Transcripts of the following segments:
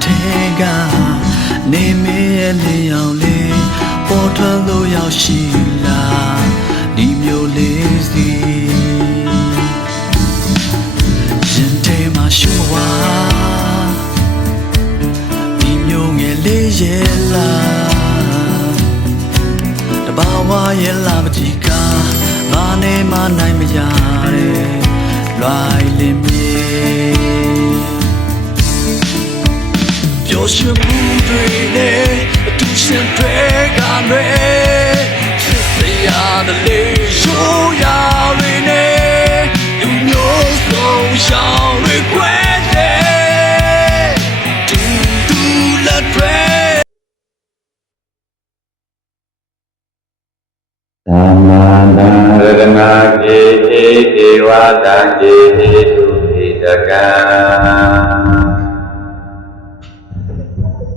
Tega Neme Leole Portalo Yashila Dimyo Lazy Jente Mashua Dimyo Yela The Bawa Yela Matika Mane Manai Mayare Lai Limye Yoshi Budre, Tushin Pegame, Tiffia the Leisure Yarine, you know so shall regret it. Do the dread. Dhamma Dewa Dhanji Tudaka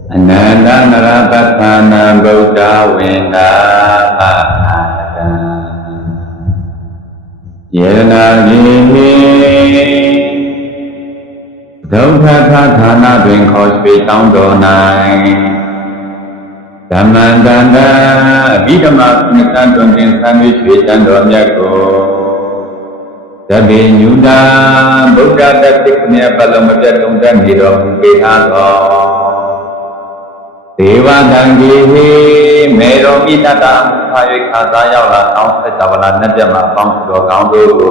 Ananda Narapatana Buddha Vinda Mahada Yena Gini Dhamma Thana Bin Khospi Tangdo Nai Dhammandanda Abhidhamma Nikan Tunjin Sami Shri Chandro Myako Dabhi Nyuda Buddha Datiknya Palamajat Tungdan Hiro Bihado Deva Dangi Mero Mitata Hayek Hazayala Kaun Setavala Najama Kaun Sudo Kaun Dulu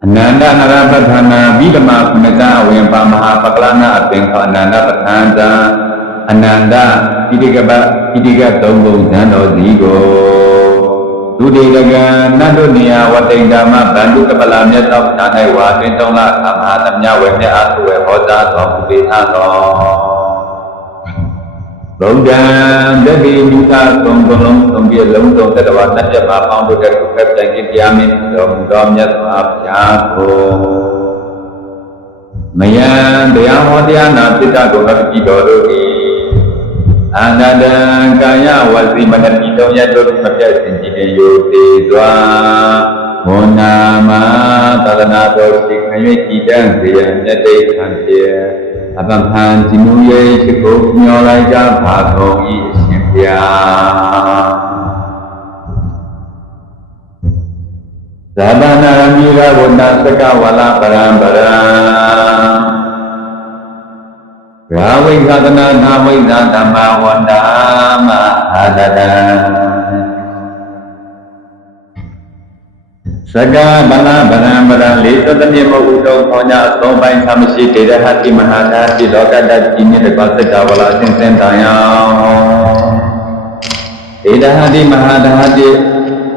Ananda Narapatana Bidama Punata Wimpa Mahapaklana Abengko Ananda Patanda Ananda Idiga Tombo Zando Zigo Dudilaga Nadunia Watendama Bandu Kapalamya Tanai Watin Tongla Kamatamnya Wemnya Atue Hoda Tombi Hado Buddha Devi Yuta Tongkolong Tombi Long Tong Tadawa Najama Pandu Deku Kepjangit Yamin Domnya Swabhyako Mayan Deyahodhyana Sita Gokati Dodori Ananda Kaya Wasi Manatitonya Dodi Mabya Sinjide Yote Dwa Monama Tadana Dosi Kanywe Kidan Ziyan Nyate Khantia Abampan Sinuye Shikuk Nyolai Jabhatong Ishimpya Sabana Mira Wanda Saka Wala Param Rawi Sadana Nawi Zadama Wanda Mahadada Saka Bala Baram Baram Lito Tanimo Udo Konya Sobai Samashi Tida Hati Mahadati Loka Dajini Dekosaka Wala Sinsen Tayang Tida Hati Mahadati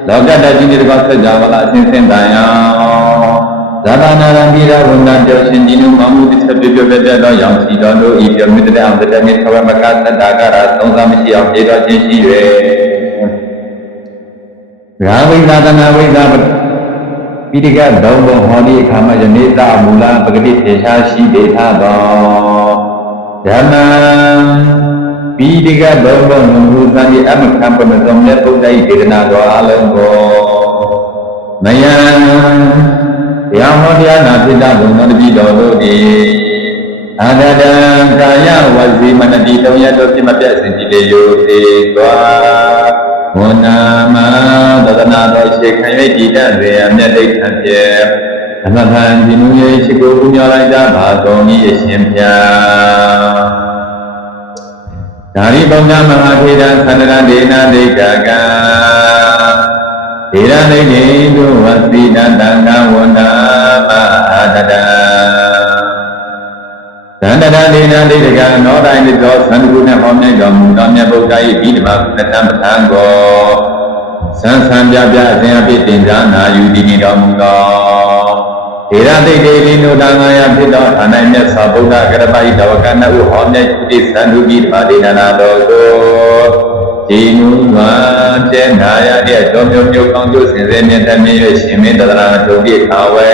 Loka Dajini Dekosaka Wala Sinsen Tayang Zabana Rangira Wanda Joshin Dinu Mamudi Sabibyo Vedado Yang Sidondo Ibyo Midre Amdadami Kawamaka Dagara Tongzamishi Amjeda Jinshire Ravi Zadana Vedaba Pidiga Dombo Honi Kama Janita Mula Bagadi Tesha Shideta Do Dhamma Pidiga Dombo Nunguzani Amakampana Domya Budai Vedana Do Alango Mayan Yahodhyana Sita Gungadi Dododi Ananda Kaya Wasi Manatitonya Dosi Mabya Sinjide Yote Dwa Monama Tadana Dosi Kanywe Kidan Zeya Myate Khantia Amaphan Jinuye Shikuk Nyolai Jabhatong Ishimpya Dari Bangga Mahathira Sanara Dena Dekaka Tira Dene Du Wasi Dandanga Wanda Mahadada Dandada Dena Dekaka Nodai Nido Sandguna Homne Gamu Damya Bogai Bidma Natam Tango San Sanjabya Zeyapi Tinjana Yudini Damunga Tira Dene Lino Dangaya Pido Ananya Sabuda Garabai Dawakana U Homne Kuti Sandugi Madina Dogo Jinu Wan Jen Naya Dia Domyo Myo Kangju Sinzen Mian Miyo Shimin Tadana Togi Kawe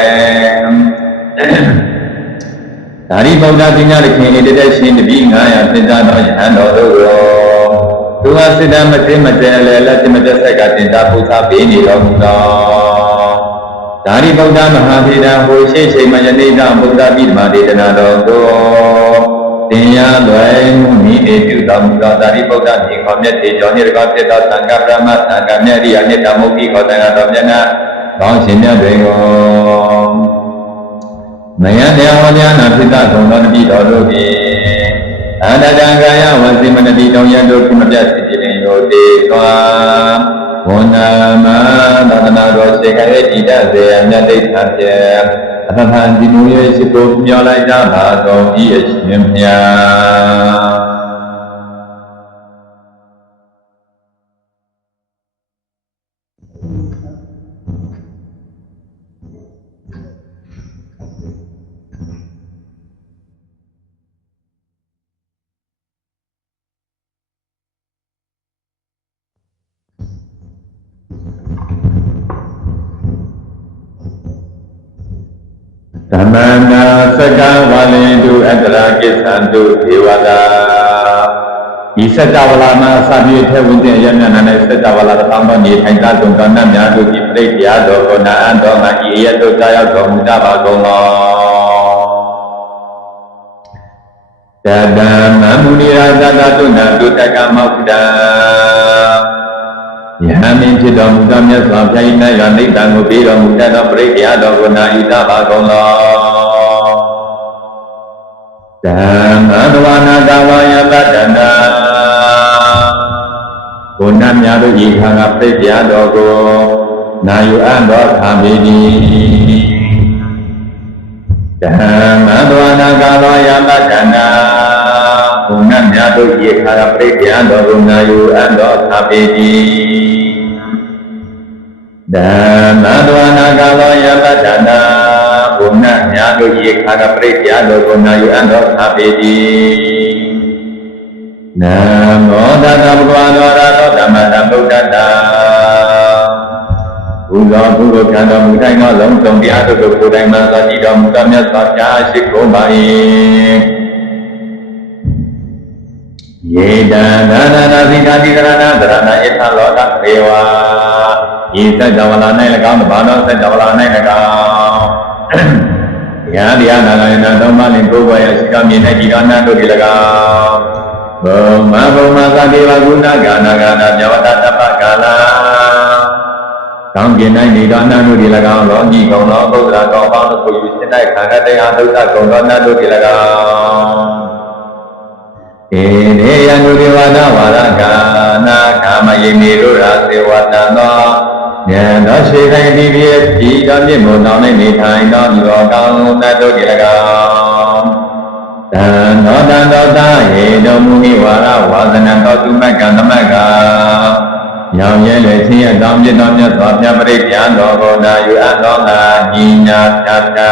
Dari Buddha Dina Kini Dede Shin Debi Ngaya Tinja No Yan Do Tuha Siddha Mati Mati Lela Timata Saka Tinja Pusa Bini Long Do ဒါရိဗုဒ္ဓမဟာသေတံဟိုရှိချိန်မယနေ့တဗုဒ္ဓပိဓမ္မာဒေသနာတော်ကိုတင်ရလွယ်မှုဤနေပြုတော်မူသောဒါရိဗုဒ္ဓမြေခေါ်မြတ်တေကျော်နှင့်တကားဖြစ်သောသံဃာပရမသံဃာမြတ်ရိယာနှင့်တမုတ်တိခေါ်သံဃာတော်မြတ်နာကောင်းရှင်မြတ်တွေကိုမယံတရားဟောကြားနာဖြစ်သောသုံးတော်တပိတော်တို့ဖြင့်အန္တတံကာယဝစီမနတိတောင်ရတို့ခုမပြတ်စီပြင်းရောတေသွားဝန္နမသဒနာတော်စေခရဲ့ဣဒစေအမြတ်တိဋ္ဌာဖြင့်အထထံဒီမူရဲ့ရှိကိုမျောလိုက်ကြပါတော်ဤအရှင်မြတ်ဓမ္မနာစကဝါလေတုအတ္တရာကိသံတုဒေဝတာဤစကြဝဠာမှာစပြည့်ထဲဝင်တဲ့ရမျက်နှာနဲ့စကြဝဠာတောင်းတော်နေထိုင်တာတုံတော်နတ်များတို့ဤပြိတ္တရားတော်ကိုနာအံတော်မှာဤရတို့ကြားရောက်တော်မူကြပါကုန်သောတတံမမုနိရာဇတတုနာတုတကမောက္တံယဟမင်းဖြစ်တော်မူသောမြတ်စွာဘုရား၏နာယနိဗ္ဗာန်ကိုပေးတော်မူတတ်သောပရိက္ခယာတော်ကိုနာဤသာပါကုန်သောဓမ္မသဝနာတဝါယတတနာကိုနတ်များတို့ဤခါကပရိက္ခယာတော်ကိုနာယူအံ့တော်ခံပေသည်ဓမ္မသဝနာတဝါယတတနာဘုံနတ်များတို့ဤခါကပရိက္ခယာတော်ကိုနာယူအံ့တော်ခံပေသည်ဓမ္မသဝနာကာလောယပတ္တနာဘုံနတ်များတို့ဤခါကပရိက္ခယာတော်ကိုနာယူအံ့တော်ခံပေသည်နမောတတဗုဒ္ဓဝါသောရသောဓမ္မတဗုဒ္ဓတာဘုရားဘုရားခံတော်မူတိုင်းသောလုံးစုံတရားတို့ကိုကိုယ်တိုင်မှသာကြည်တော်မူသောမြတ်စွာဘုရားရှိခိုးပါ၏ယေတံဒါနနာသီတာတိကရဏသရဏဧထလောကဒေဝဤစัจ java လာ၌၎င်းဘာသောစัจ java လာ၌၎င်းယာတရားနာဂယနာသုံးပါးနှင့်ကိုယ်ပေါ်ရရှိသောမြင်၌ဒီတော်နာတို့ဒီ၎င်းဘုမသတိဝကုဏကာနာဂနာဇဝတတပ္ပကာလာကောင်းကျင်၌ဒီတော်နာတို့ဒီ၎င်းလောကီကုံသောဘုရားကောင်းပေါင်းတို့ကိုယူရှင်း၌ခန္ဓာတရားသုတ္တကုံသောနာတို့ဒီ၎င်းဧနေယနုဒေဝနာဝရကာနာကာမယေမေရုရာစေဝတံသောဉာဏ်တော်ရှိတိုင်းဒီပြည့်ဒီတော်မြင့်မို့တောင်းနေထိုင်သောဒီတော်ကောင်းသတ္တုဒီ၎င်းတန်တော်သာဟေတော်မူမိဝါရဝါသနံတော်သူမကံသမကရောင်ရဲလေချင်းရတောင်းပြတော်မြတ်စွာဘုရားပရိက္ခယာတော်ကိုနာယူအပ်တော်သာညီညာဖြာဖြာ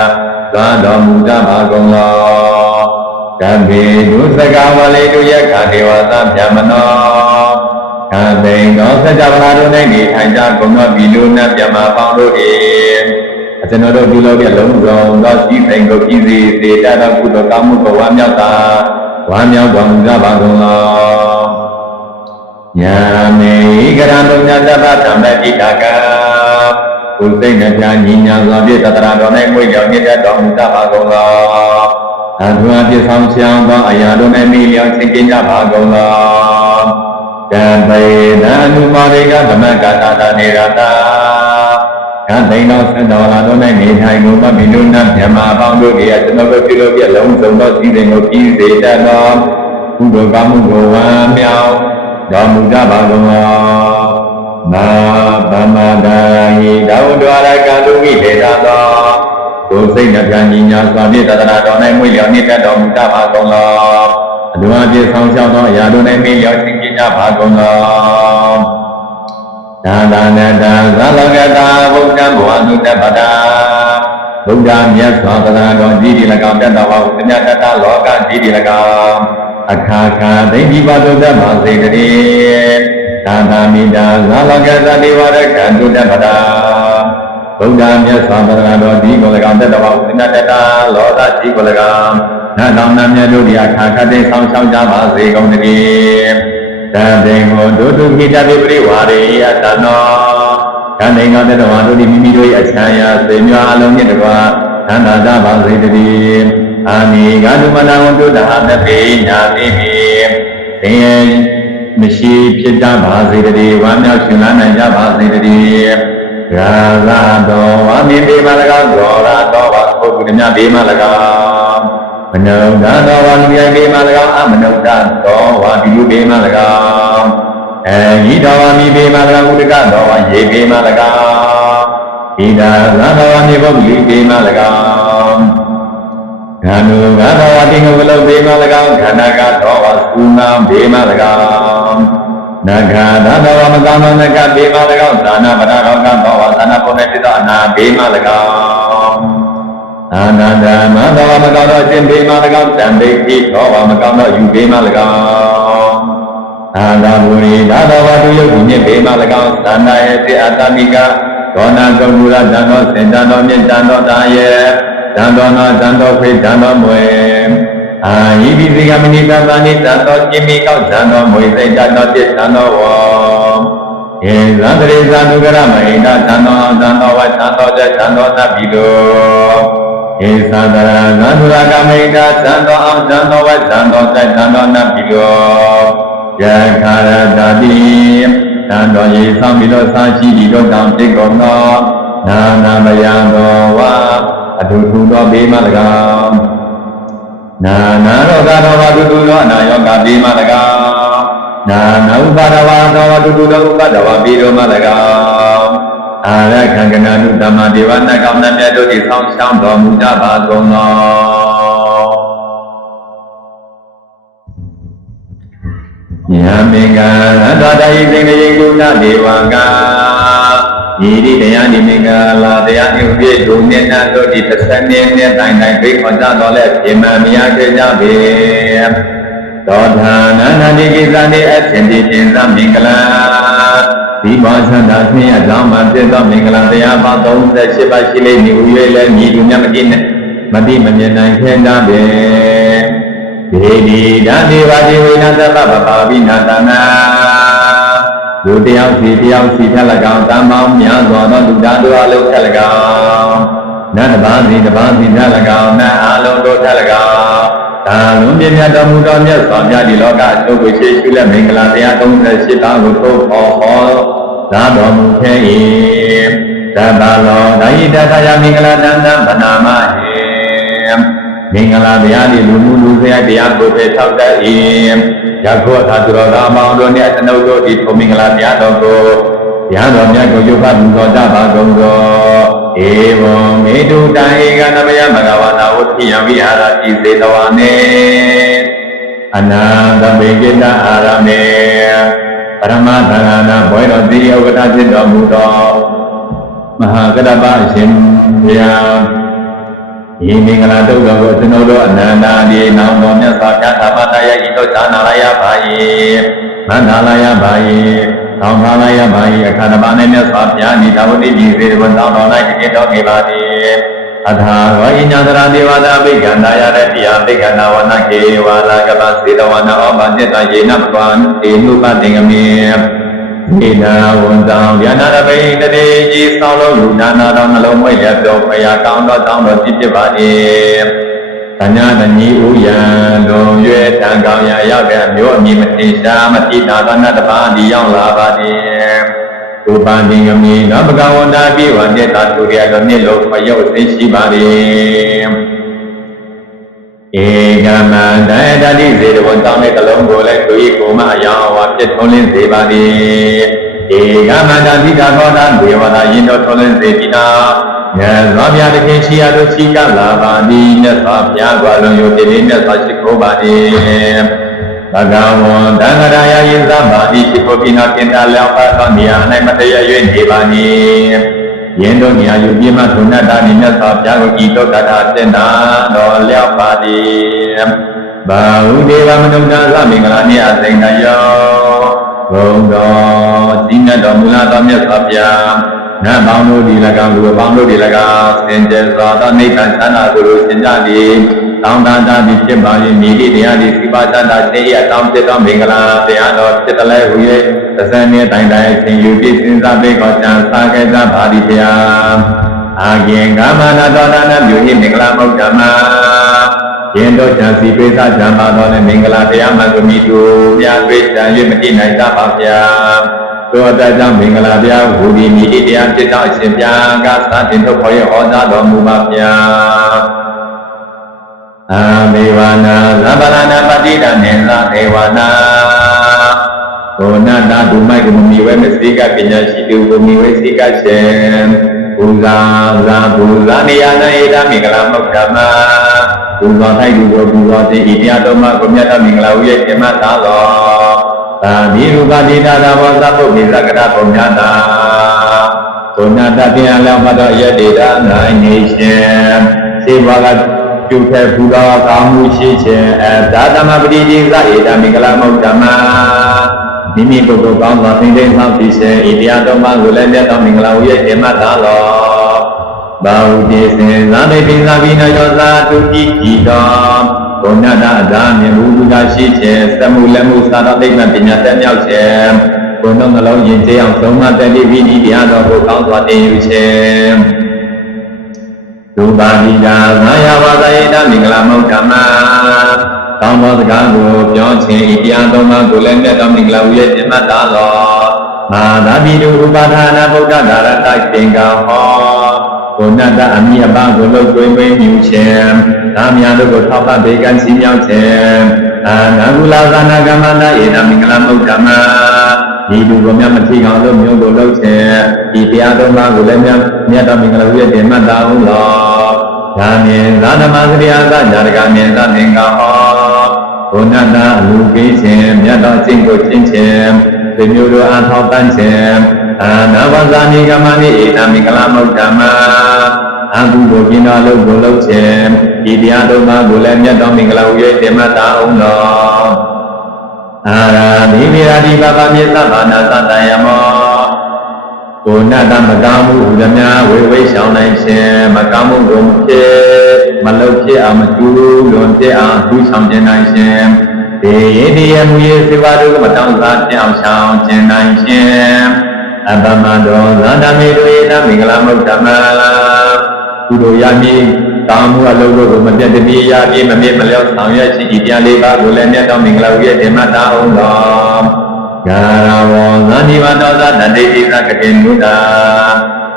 သွားတော်မူကြပါကုန်သောကံပေဒုစကဝလေတုယခဒေဝသဗျမနောခံသိန်သောစัจ java တို့၌နေထိုင်ကြကုန်သောဒီလိုနတ်မြတ်ပေါင်းတို့၏အကျွန်ုပ်တို့ပြုလုပ်တဲ့လုံးစုံသောရှိသိန်ကိုပြည်စေစေတတ်သောကုသိုလ်ကောင်းမှုကိုဝါမြောက်တာဝါမြောက်တော်မူကြပါကုန်သောညာမေကရံတုညတပ္ပဓမ္မတိတကကုသိနှပြညီညာစွာဖြင့်တတရာတော်၌မွေ့ကြောင်မြင့်တော်မူကြပါကုန်သောအထုအပြည့်ဆောင်ချောင်းသောအရာတို့၌မိလျောင်ချင်းကျင်းကြပါကုန်သောကံပေနအနုမောရိကဓမ္မကတာတာနေရတာကံသိန်သောစัจ java လာတို့၌နေထိုင်ကုန်သောမိနုနတ်မြတ်အပေါင်းတို့၏ကျွန်တော်တို့ပြုလုပ်ပြလုံးစုံသောစီစဉ်ကိုပြည်စေတတ်သောကုသိုလ်ကောင်းမှုကိုဝမ်းမြောက်တော်မူကြပါကုန်သောနာသမဒာယိဒဝဒဝရကတုမိဒေတာသောကိုယ်စိတ်နှပြညီညာစွာဖြင့်တတနာတော်၌မွေ့လျော်နှင့်တတ်တော်မူကြပါကုန်သောအလွန်အပြည့်ဆောင်ရှောက်သောအရာတို့၌မေ့လျော်ခြင်းကြကြပါကုန်သောဒါနနတံသလောကတာဘုဒ္ဓဘဝတုတ္တပတာဘုရားမြတ်စွာဘုရားတော်ကြီးဒီ၎င်းတတ်တော်ဝသမြတ်တတလောကကြီးဒီ၎င်းအခါခါဒိဋ္ဌိပါတုတ္တမစေတည်းသာသာမိတာသလောကတာဒေဝရကံတုတ္တပတာဘုရားမြတ်စွာဘုရားတော်ကြီးကို၎င်းတတ်တော်ဝသမြတ်တတလောကကြီးကို၎င်းနတ်တော်နတ်မြတ်တို့ဒီအခါခါသိဆောင်ရှောက်ကြပါစေကုန်တည်းတံတေကိုဒုတုခိတပိပရိဝါရေယတနော ခန္ဓာငါတဲ့တော်တို့ဒီမိမိတို့ရဲ့အချမ်းရာစေမြအလုံးနဲ့တကွာသန္တာကြပါစေတည်းအာမိဂါတုမနာဝတ္တဟာတပေညာတိပိသင်ရဲ့မရှိဖြစ်ကြပါစေတည်းဝါမြောက်ရှင်လာနိုင်ကြပါစေတည်းရာဇတော်ဝါမင်းပေးမ၎င်းတော်ရာတော်ပါဘုရားမြတ်ပေးမ၎င်းမနုဿတော်ဝါလူရိုက်ပေးမ၎င်းအမနုဿတော်ဝါဒီလူပေးမ၎င်းဤတော်ဝါမိပေးမ၎င်းဥဒကတော်ဝါရေပေးမ၎င်းဤသာသတော်ဝါမြေဘုရားပေးမ၎င်းခန္ဓုကတော်ဝါတင်္ဂုလပေးမ၎င်းခန္ဓာကတော်ဝါသုနာပေးမ၎င်းနဂါသတော်ဝါမကောင်းသောနဂပေးမ၎င်းသာနာပရတော်ကတော်ဝါသာနာပုဏ္ဏတိသောအနာပေးမ၎င်းအာနန္ဒမတော်ဝါမကောင်းသောအရှင်ပေးမ၎င်းတံဘိကိတော်ဝါမကောင်းသောယူပေးမ၎င်းအာသာဘူရိသာတော်ဝါသူယုတ်ညစ်ပေးမ၎င်းသန္တာယေတိအတ္တမိကဒေါနာကောမူလတန်တော်စင်တန်တော်မြင့်တန်တော်တာယေတန်တော်နာတန်တော်ဖေတန်တော်မွေအာယိပိစိကမဏိတသနိတန်တော်จิมิကောက်တန်တော်မွေစိတ်တန်တော်ပြည့်တန်တော်ဝေါယေသန္တရိသနုကရမဟိတတန်တော်တန်တော်ဝတန်တော်ကျတန်တော်သပိတောယေသန္တရသန္တုရကမိတတန်တော်အောင်တန်တော်ဝတန်တော်ကျတန်တော်နပိတောယခာရတတိတန်တော်ယေသံပိတောသာရှိဒီတော်တောင်တိကောနောနာနာမယံတော်ဝါအထုထုသောဘေးမ၎င်းနာနာရောဂါတော်ဝါထုထုသောအနာယောဂဘေးမ၎င်းနာနာဥပါဒဝါတော်ဝါထုထုသောဥပါဒဝါဘေးတော်မ၎င်းအာရခံကနာနုဓမ္မဒေဝနာကောင်းမြတ်တို့သည်ဆောင်းရှောင်းတော်မူကြပါကုန်သောယံမင်္ဂလာတတယိသိနေကုဏဒေဝကဤဒီတရားဒီမင်္ဂလာတရားဥပ္ပေဒုနေနာတို့ဒီ30နှစ်နဲ့တိုင်တိုင်ပြေခေါ်ကြတော်လဲပြမမရခဲ့ကြပေသောထာနန္ဒတိကိစ္စနေအရှင်ဒီပြင်သမင်္ဂလာဒီဘောဇန္တာဆင်းရဲကြောင်းမှာပြည့်သောမင်္ဂလာတရားပေါင်း38ပါးရှိလိမ့်မည်ဟူ၍လည်းမြည်သူမြတ်မတိနဲ့မတိမမြင်နိုင်ခဲ့ကြပေဒေဒီဓာတိဝါဒီဝိနာသဗ္ဗပပါဝိနာတနာလူတယောက်စီထက်၎င်းတန်ပေါင်းများစွာသောလူသားတို့အလုံးထက်၎င်းနတ်တစ်ပါးစီထက်၎င်းနတ်အလုံးတို့ထက်၎င်းသာလုံးပြည့်မြတ်တော်မူသောမြတ်စွာဘုရားဒီလောကအကျိုးကိုရှိရှိလက်မင်္ဂလာတရား38ပါးကိုထုတ်ဟောသာတော်မူခဲ့၏သဗ္ဗလောဒိတတယမင်္ဂလာတန်တံဗနာမဟေမင်္ဂလာတရားဒီလူမှုလူစရိုက်တရားကိုပဲထောက်တတ်၏ယခုအခါသူတော်ကောင်းပေါင်းတို့နှင့်အနှုတ်တို့ဒီထိုမင်္ဂလာတရားတော်ကိုတရားတော်မြတ်ကိုယုတ်ဖတ်ပူဇော်ကြပါကုန်သောဧဝံမေတုတံဧကနမယမဂဝနာဝတိယံဝိဟာရတိစေတဝါနေအနန္တဘေကိတအာရမေပရမသန္နာဘွယ်တော်တိဥက္ကဋ္ဌဖြစ်တော်မူသောမဟာကတ္တပအရှင်ဘုရားဤမင်္ဂလာတုတ်တော်ကိုကျွန်တော်တို့အနန္တဒီနောင်တော်မြတ်စွာဘုရားသမတယဤတို့သာနာလာရပါ၏မန္တလာရပါ၏သောင်းလာရပါ၏အခါတပါနဲ့မြတ်စွာဘုရားဤသာဝတိပြည်စေဝန်တောင်းတော်၌တည်တော်နေပါသည်အထာရောဣညာတရာဒေဝတာဘိက္ခန္တာယရတိယဘိက္ခန္တာဝနကေဝါလာကပစေတဝနာဩဘာจิตတယေနပကွန်တေနုပတင်္ဂမေဣဒာဝန္တံဗျာနာရပိတတိကြီးဆောင်းလုံးလူနာနာတော်နှလုံးမွေ့ရပြောဖရာကောင်းတော်တောင်းတော်ဖြစ်ပါ၏တဏှာတဏီဥယံတော်ရွယ်တန်ကောင်းရာရောက်တဲ့အမျိုးအမည်မတိရှားမတိတာသနတပါးဒီရောက်လာပါသည်ဥပန္တိကမိနဘဂဝန္တာပိဝတေတာသူရတော်မြင့်လို့မယုတ်သိရှိပါသည်ဧကမန္တတတိစေတဝန်တောင်းတဲ့ကလုံးကိုလည်းသူ၏ကိုမအယောင်အဝါပြည့်ထုံးလင်းစေပါသည်ဧကမန္တတိကသောတာဒေဝတာယင်တော်ထုံးလင်းစေပြီနာမြတ်စွာဘုရားတခင်ရှိရသို့ချီးကပ်လာပါသည်မြတ်စွာဘုရားကွာလုံးယုတ်တည်မြတ်စွာရှိခိုးပါသည်ဘဂဝံတံဃရာယယိသဗ္ဗတိရှိခိုးပြီးနောက်တင်တာလျောက်ပါသောနေရာ၌မတရ၍နေပါမည်ယင်းတို့နေရာယူပြမထုံနတာနိမြတ်စွာဘုရားကိုဤတို့တထာတင်တာတော်လျောက်ပါသည်ဘာဟုဒေဝမနုဿာသမင်္ဂလာနှင့်အသိဏယောဘုံတော်ကြီးမြတ်တော်မူလာသောမြတ်စွာဘုရားနတ်ပေါင်းတို့ဒီ၎င်းလူပေါင်းတို့ဒီ၎င်းစင်ကြယ်စွာသောနိဗ္ဗာန်ချမ်းသာကိုလိုချင်ကြသည် တောင်းတတာဒီဖြစ်ပါရင်မိတိတရားဒီစိပါတတာတေရတောင်းဖြစ်သောမင်္ဂလာတရားတော်ဖြစ်တလဲဟူ၍သဇန်နှင့်တိုင်တိုင်ဆင်ယူပြီးစဉ်းစားပြီးကောကြံစားခဲ့ကြပါသည်ဗျာအာကင်ကာမနာတော်ဒါနပြု၏မင်္ဂလာမုဒ္ဓမာယင်တို့ချာစီပိသဇံပါတော်နဲ့မင်္ဂလာတရားမှကိုမိသူမြတ်တွေ့တန်၍မတိနိုင်ကြပါဗျာသောတကြောင့်မင်္ဂလာတရားဟူသည်မိတိတရားဖြစ်သောအရှင်ဗျာကသာတင်ထုတ်ခေါ်ရဟောကြားတော်မူပါဗျာအာမေဝနာသဗ္ဗလနာပတိတနေသဒေဝနာဒုနာတာဒုမိုက်ကမမီဝဲမစိကပညာရှိသူကိုမီဝဲစိကရှင်ပူဇာပူဇာနေယနာဧတမင်္ဂလာမုဒ္ဓမာပူဇော်ထိုက်သူကိုပူဇော်ခြင်းဤတရားတော်မှာကိုမြတ်သောမင်္ဂလာဝိရဲ့ကျင့်မှတ်သာတော်သာဒီရူပတိတာသာဘောသဗ္ဗုဒ္ဓေသကရပုံညာတာဒုနာတာတရားလောမတော်ယတေတာနိုင်နေရှင်စေဘကပြုခဲ့ဘုရားကောင်းမှုရှိခြင်းသာသမပတိတိသဧတမင်္ဂလာမုဒ္ဓမာမိမိပုဂ္ဂိုလ်ကောင်းသောသင်္ကေတဆောင်ဖြစ်ခြင်းဤတရားတော်မှာကိုလည်းမြတ်သောမင်္ဂလာဝိရဲ့ကျင့်မှတ်သာတော်ဘာဝတိစေသာမေပိသာဘိနယောသာတုတိဤတော်ဘုဏ္ဍတာအသာမြင်ဘုရားရှိခြင်းသမှုလက်မှုသာတော်သိမ္မာပညာတက်မြောက်ခြင်းဘုံတော်နှလုံးယဉ်ကျေးအောင်သုံးမတတ်သည့်ဝိနည်းတရားတော်ကိုကောင်းစွာသင်ယူခြင်းဒုပါတိကာသာယဝသယေတမင်္ဂလာမုဒ္ဓမာကောင်းသောစကားကိုပြောခြင်းဤတရားတော်မှာကိုလည်းမြတ်သောမင်္ဂလာဝိရဲ့ကျင့်မှတ်သာတော်မာသာပိတုဥပါဒနာဗုဒ္ဓဒါရတိုက်သင်္ကဟောဘုဏ္ဍတာအမိအပကိုလှုပ်သွင်းမြူခြင်းသာမြာတို့ကိုထောက်ပံ့ပေးကမ်းစီမြောက်ခြင်းအာနာကုလသာနာကမ္မနာဧတမင်္ဂလာမုဒ္ဓမာဒီလူကိုမြတ်မထီကောင်လို့မျိုးကိုလှုပ်ခြင်းဒီတရားတော်မှာကိုလည်းမြတ်တော်မင်္ဂလာဝိရဲ့ကျင့်မှတ်သာဟုတော်ဒါမြင်သာဓမ္မစရိယာသဇာတကမြင်သာသင်္ကဟောဘုဏ္ဍတာအလူကိခြင်းမြတ်တော်အကျင့်ကိုကျင့်ခြင်းဒီမျိုးတို့အားထောက်ပံ့ခြင်းအာနာဝဇာနိကမနိဧတမင်္ဂလာမုဒ္ဓမာအကုသိုလ်ကျင့်တော်လုပ်ကိုလုပ်ခြင်းဒီတရားတော်မှာကိုလည်းမြတ်တော်မင်္ဂလာဝိရဲ့တင်မှတ်သာအောင်တော်အာရာဒီမိရာဒီဘာဘာမြေသဗ္ဗနာသတ္တယမောကိုဏတမကောင်းမှုဟူသည်များဝေဝေရှောင်းနိုင်ခြင်းမကောင်းမှုကိုမဖြစ်မလုပ်ဖြစ်အောင်မကျူးလွန်ဖြစ်အောင်သူဆောင်ခြင်းနိုင်ခြင်းဒီရည်တည်မှုရေးစေဝါတို့မတောင်းစားဖြစ်အောင်ဆောင်ခြင်းနိုင်ခြင်းအပ္ပမတောသန္တမေတို့ဧတမင်္ဂလာမုဒ္ဓမာကုသိုလ်ရမည်ကောင်းမှုအလုပ်တို့ကိုမပြတ်တည်းရပြီးမမြင့်မလျော့ဆောင်ရွက်ခြင်းဤတရားလေးပါးကိုလည်းမြတ်သောမင်္ဂလာဝိရဲ့တင်မှတ်တော်တော်ဂါရဝံသန္တိဝတ္တောသတတိတိသကတိမုဒ္ဒ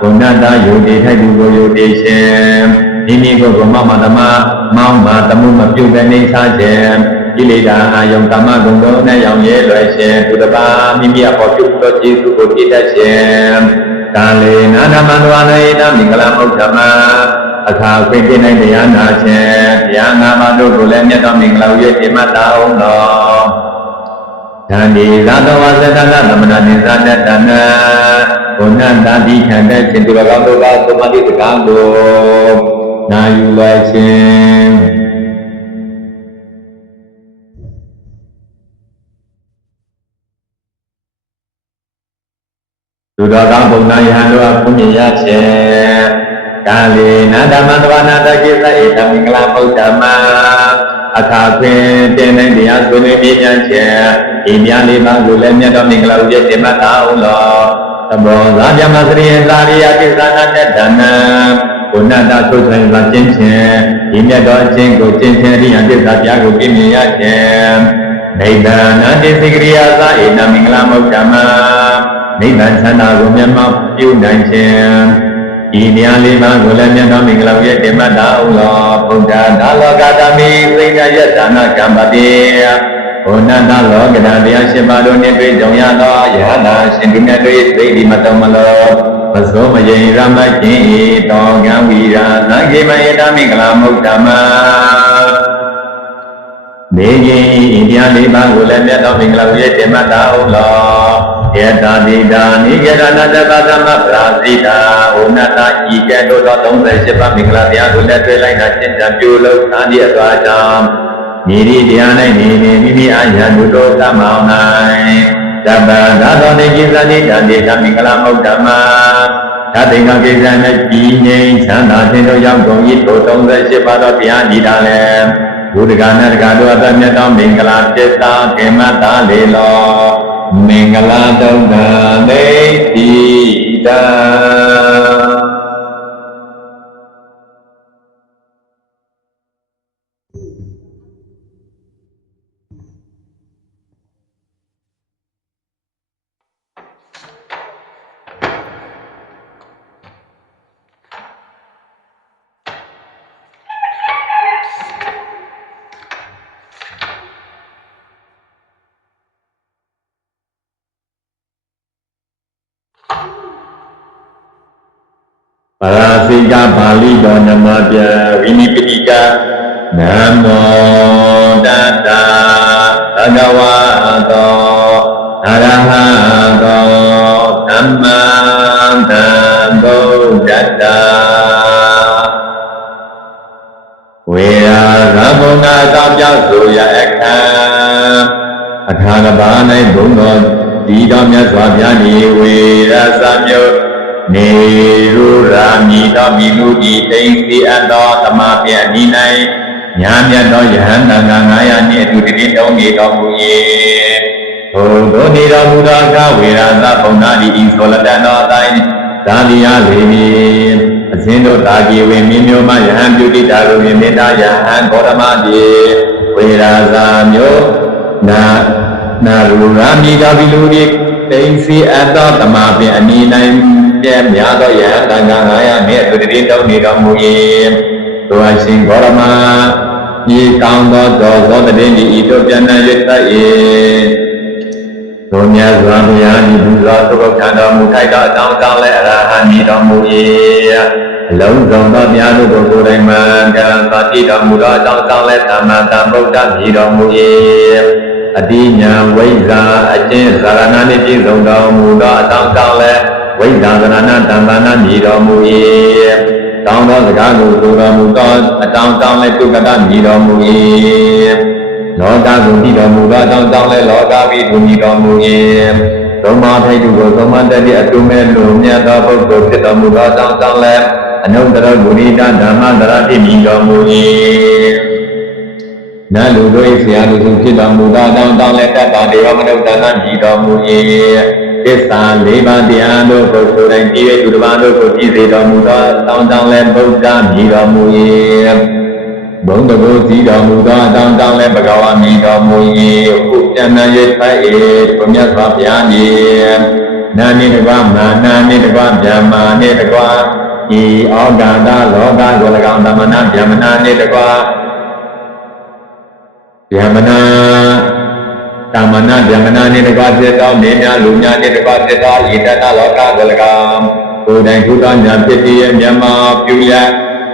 ဘုဏ္ဍတာယုတိထိုက်သူကိုယုတိရှင်မိမိကိုယ်ကိုမောက်မှဓမ္မမောင်းမှတမှုမပြုတ်တဲ့နေစားခြင်းကိလေသာအာယုံကာမဂုဏ်တို့နဲ့ရောင်ရဲလွယ်ခြင်းသူတစ်ပါးမိမိအပေါ်ပြုသောကျေးဇူးကိုတည်တတ်ခြင်းကာလေနာဓမ္မတော်အနဧတမင်္ဂလာမုဒ္ဓမာအခါခွင့်ပြနိုင်တရားနာခြင်းတရားနာမှတို့ကိုလည်းမြတ်သောမင်္ဂလာဝိရဲ့တင်မှတ်တော်တော်ဓာတိဇာတဝသတ္တနာသမဏနိသတ္တနာဘုဏ္ဏတာတိခန္ဓာခြင်းသူတော်ကောင်းတို့ကသုမတိစကားကိုနာယူလိုက်ခြင်းသူတော်ကောင်းဘုံနာယဟန်တို့အဘုညရခြင်းကာလေနန္ဒမတဝနာတကိသဧတမင်္ဂလာမုဒ္ဓမာအခါခွင်တင်တဲ့တရားဆွေးနွေးပြညာခြင်းဒီများလေးပါးကိုလည်းမြတ်တော်မင်္ဂလာဝိရဲ့တင်မှတ်သာအောင်တော်သဘောသာပြမစရိယသာရိယကိစ္စနာတတနာဘုဏ္ဍတာသုတ်ဆိုင်စွာကျင့်ခြင်းဒီမြတ်တော်အခြင်းကိုကျင့်ခြင်းအရိယသစ္စာပြကိုပြည့်မြင်ရခြင်းနိဗ္ဗာန်တိစိကရိယာသာဧတမင်္ဂလာမုဒ္ဓမာနိဗ္ဗာန်ချမ်းသာကိုမျက်မှောက်ပြုနိုင်ခြင်းဤတရားလေးပါးကိုလည်းမြတ်တော်မင်္ဂလာဝိရဲ့တင်မှတ်တာအောင်တော်ဘုဒ္ဓဒါလောကဓမ္မိသိက္ခာယတနာကမ္ပတိဘုဏ္ဏတာလောကဓာတရားရှင်ပါတို့နှင့်တွေ့ကြုံရသောယဟနာရှင်သူမြတ်တို့၏သိတိမတော်မလောမသောမယိရမခင်ဤတောကံဝီရာသံဃေမယေတမင်္ဂလာမုဒ္ဓမာနေခြင်းဤတရားလေးပါးကိုလည်းမြတ်တော်မင်္ဂလာဝိရဲ့တင်မှတ်တာအောင်တော်ယေတာတိတာနိကေရဏတပသမပရာဇိတာဩနတာဤကဲ့သို့သော38ပါးမင်္ဂလာတရားကိုလည်းတွေ့လိုက်တာရှင်းတံပြုလို့သာသည့်အသွားကြောင့်မိရိတရား၌နေမိမိအာယံတို့သမောင်း၌တပ္ပဒါသောနေကိသတိတံတေသမင်္ဂလာမုဒ္ဓမာ သာသင်္ကကိစ္စနဲ့ကြီးငြိမ်းချမ်းသာခြင်းတို့ရောက်ကုန်၏ထို38ပါးသောတရားဤတာလည်းဘုဒ္ဓဂနာတကတို့အသက်မြတ်သောမင်္ဂလာတစ္ဆာခေမတာလေလောမင်္ဂလာတုံကနေတိတံပရာစိကပါဠိတော်နမပြဝိနိပတိကနမောတတသဂဝတောအရဟတောသမ္မာသမ္ဗုဒ္ဓတ္တဝေရာသဗ္ဗုဏသောပြောက်ဆိုရအခါအခါကဘာ၌ဘုံတော်ဒီတော်မြတ်စွာဘုရားဤဝေရသမျိုးနေရုရာမိတော်မိလူဤတိန်စီအပ်သောသမာပြအနိ၌ညာမြတ်သောယဟန်တန်ခါ900နှင့်အတူတည်တုံးနေတော်မူ၏ထိုသို့နေတော်မူသောအခါဝေရသဘုံနာဤဤဆိုလတန်သောအတိုင်းသာတိယလေမည်အစဉ်တို့တာကြည်ဝင်မျိုးမျိုးမှယဟန်ပြုတိတာတို့၏မေတ္တာယဟန်ဂေါတမတိဝေရာဇာမျိုးနာရူရာမိတော်မိလူဤတိန်စီအပ်သောသမာပြအနိ၌ပြဲများသောယဟန်တန်ခါ900နှင့်အတူတည်တုံးနေတော်မူ၏ထိုအရှင်ဂေါရမဤကောင်းသောသောတည်းဤတို့ပြန်၌၍တတ်၏ထိုမြတ်စွာဘုရားဤသူသောသုခခံတော်မူထိုက်သောအကြောင်းကြောင့်လည်းအရဟံဤတော်မူ၏အလုံးစုံသောမြတ်တို့ကိုကိုယ်တိုင်မှကံသာတည်တော်မူသောအကြောင်းကြောင့်လည်းသမ္မာသမ္ဗုဒ္ဓဤတော်မူ၏အတိညာဝိဇ္ဇာအကျင့်ဇာရဏနှင့်ပြည့်စုံတော်မူသောအကြောင်းကြောင့်လည်းဝိဇ္ဇာသရဏတမ္ပနာမြည်တော်မူ၏တောင်းသောစကားကိုဆိုတော်မူသောအတောင်းတောင်းလည်းတုကတမြည်တော်မူ၏လောကကိုမြည်တော်မူသောအတောင်းတောင်းလည်းလောကဝိတုမြည်တော်မူ၏သုံးပါးထိုက်သူကိုသုံးပါးတည်းအတုမဲ့လူမြတ်သောပုဂ္ဂိုလ်ဖြစ်တော်မူသောအတောင်းတောင်းလည်းအနုတ္တရဂုဏိတဓမ္မတရတိမြည်တော်မူ၏နတ်လူတို့၏ဆရာလူစုဖြစ်တော်မူသောအတောင်းတောင်းလည်းတတ္တဒေဝမနုဿနာမြည်တော်မူ၏သစ္စာ၄ပါးတရားတို့ကိုကိုယ်တိုင်ကြည့်ရသူတစ်ပါးတို့ကိုကြည်စေတော်မူသောတောင်းတောင်းလည်းဗုဒ္ဓမြည်တော်မူ၏ဘုံတကူကြည်တော်မူသောတောင်းတောင်းလည်းဘဂဝါမြည်တော်မူ၏ဟုပြန်နာ၍ထိုက်၏ဘုမြတ်စွာဘုရားမြည်နာနိတကွာမာနာနိတကွာဗျာမာနိတကွာဤဩဃာတလောကကို၎င်းသမဏဗျာမနာနိတကွာဗျာမနာကာမနာဗျာမနာနှင့်တကွဖြစ်သောနေများလူများနှင့်တကွဖြစ်သောဤတတလောကကို၎င်းကိုယ်တိုင်ကုသညာဖြစ်ပြီးမြတ်မာပြုရ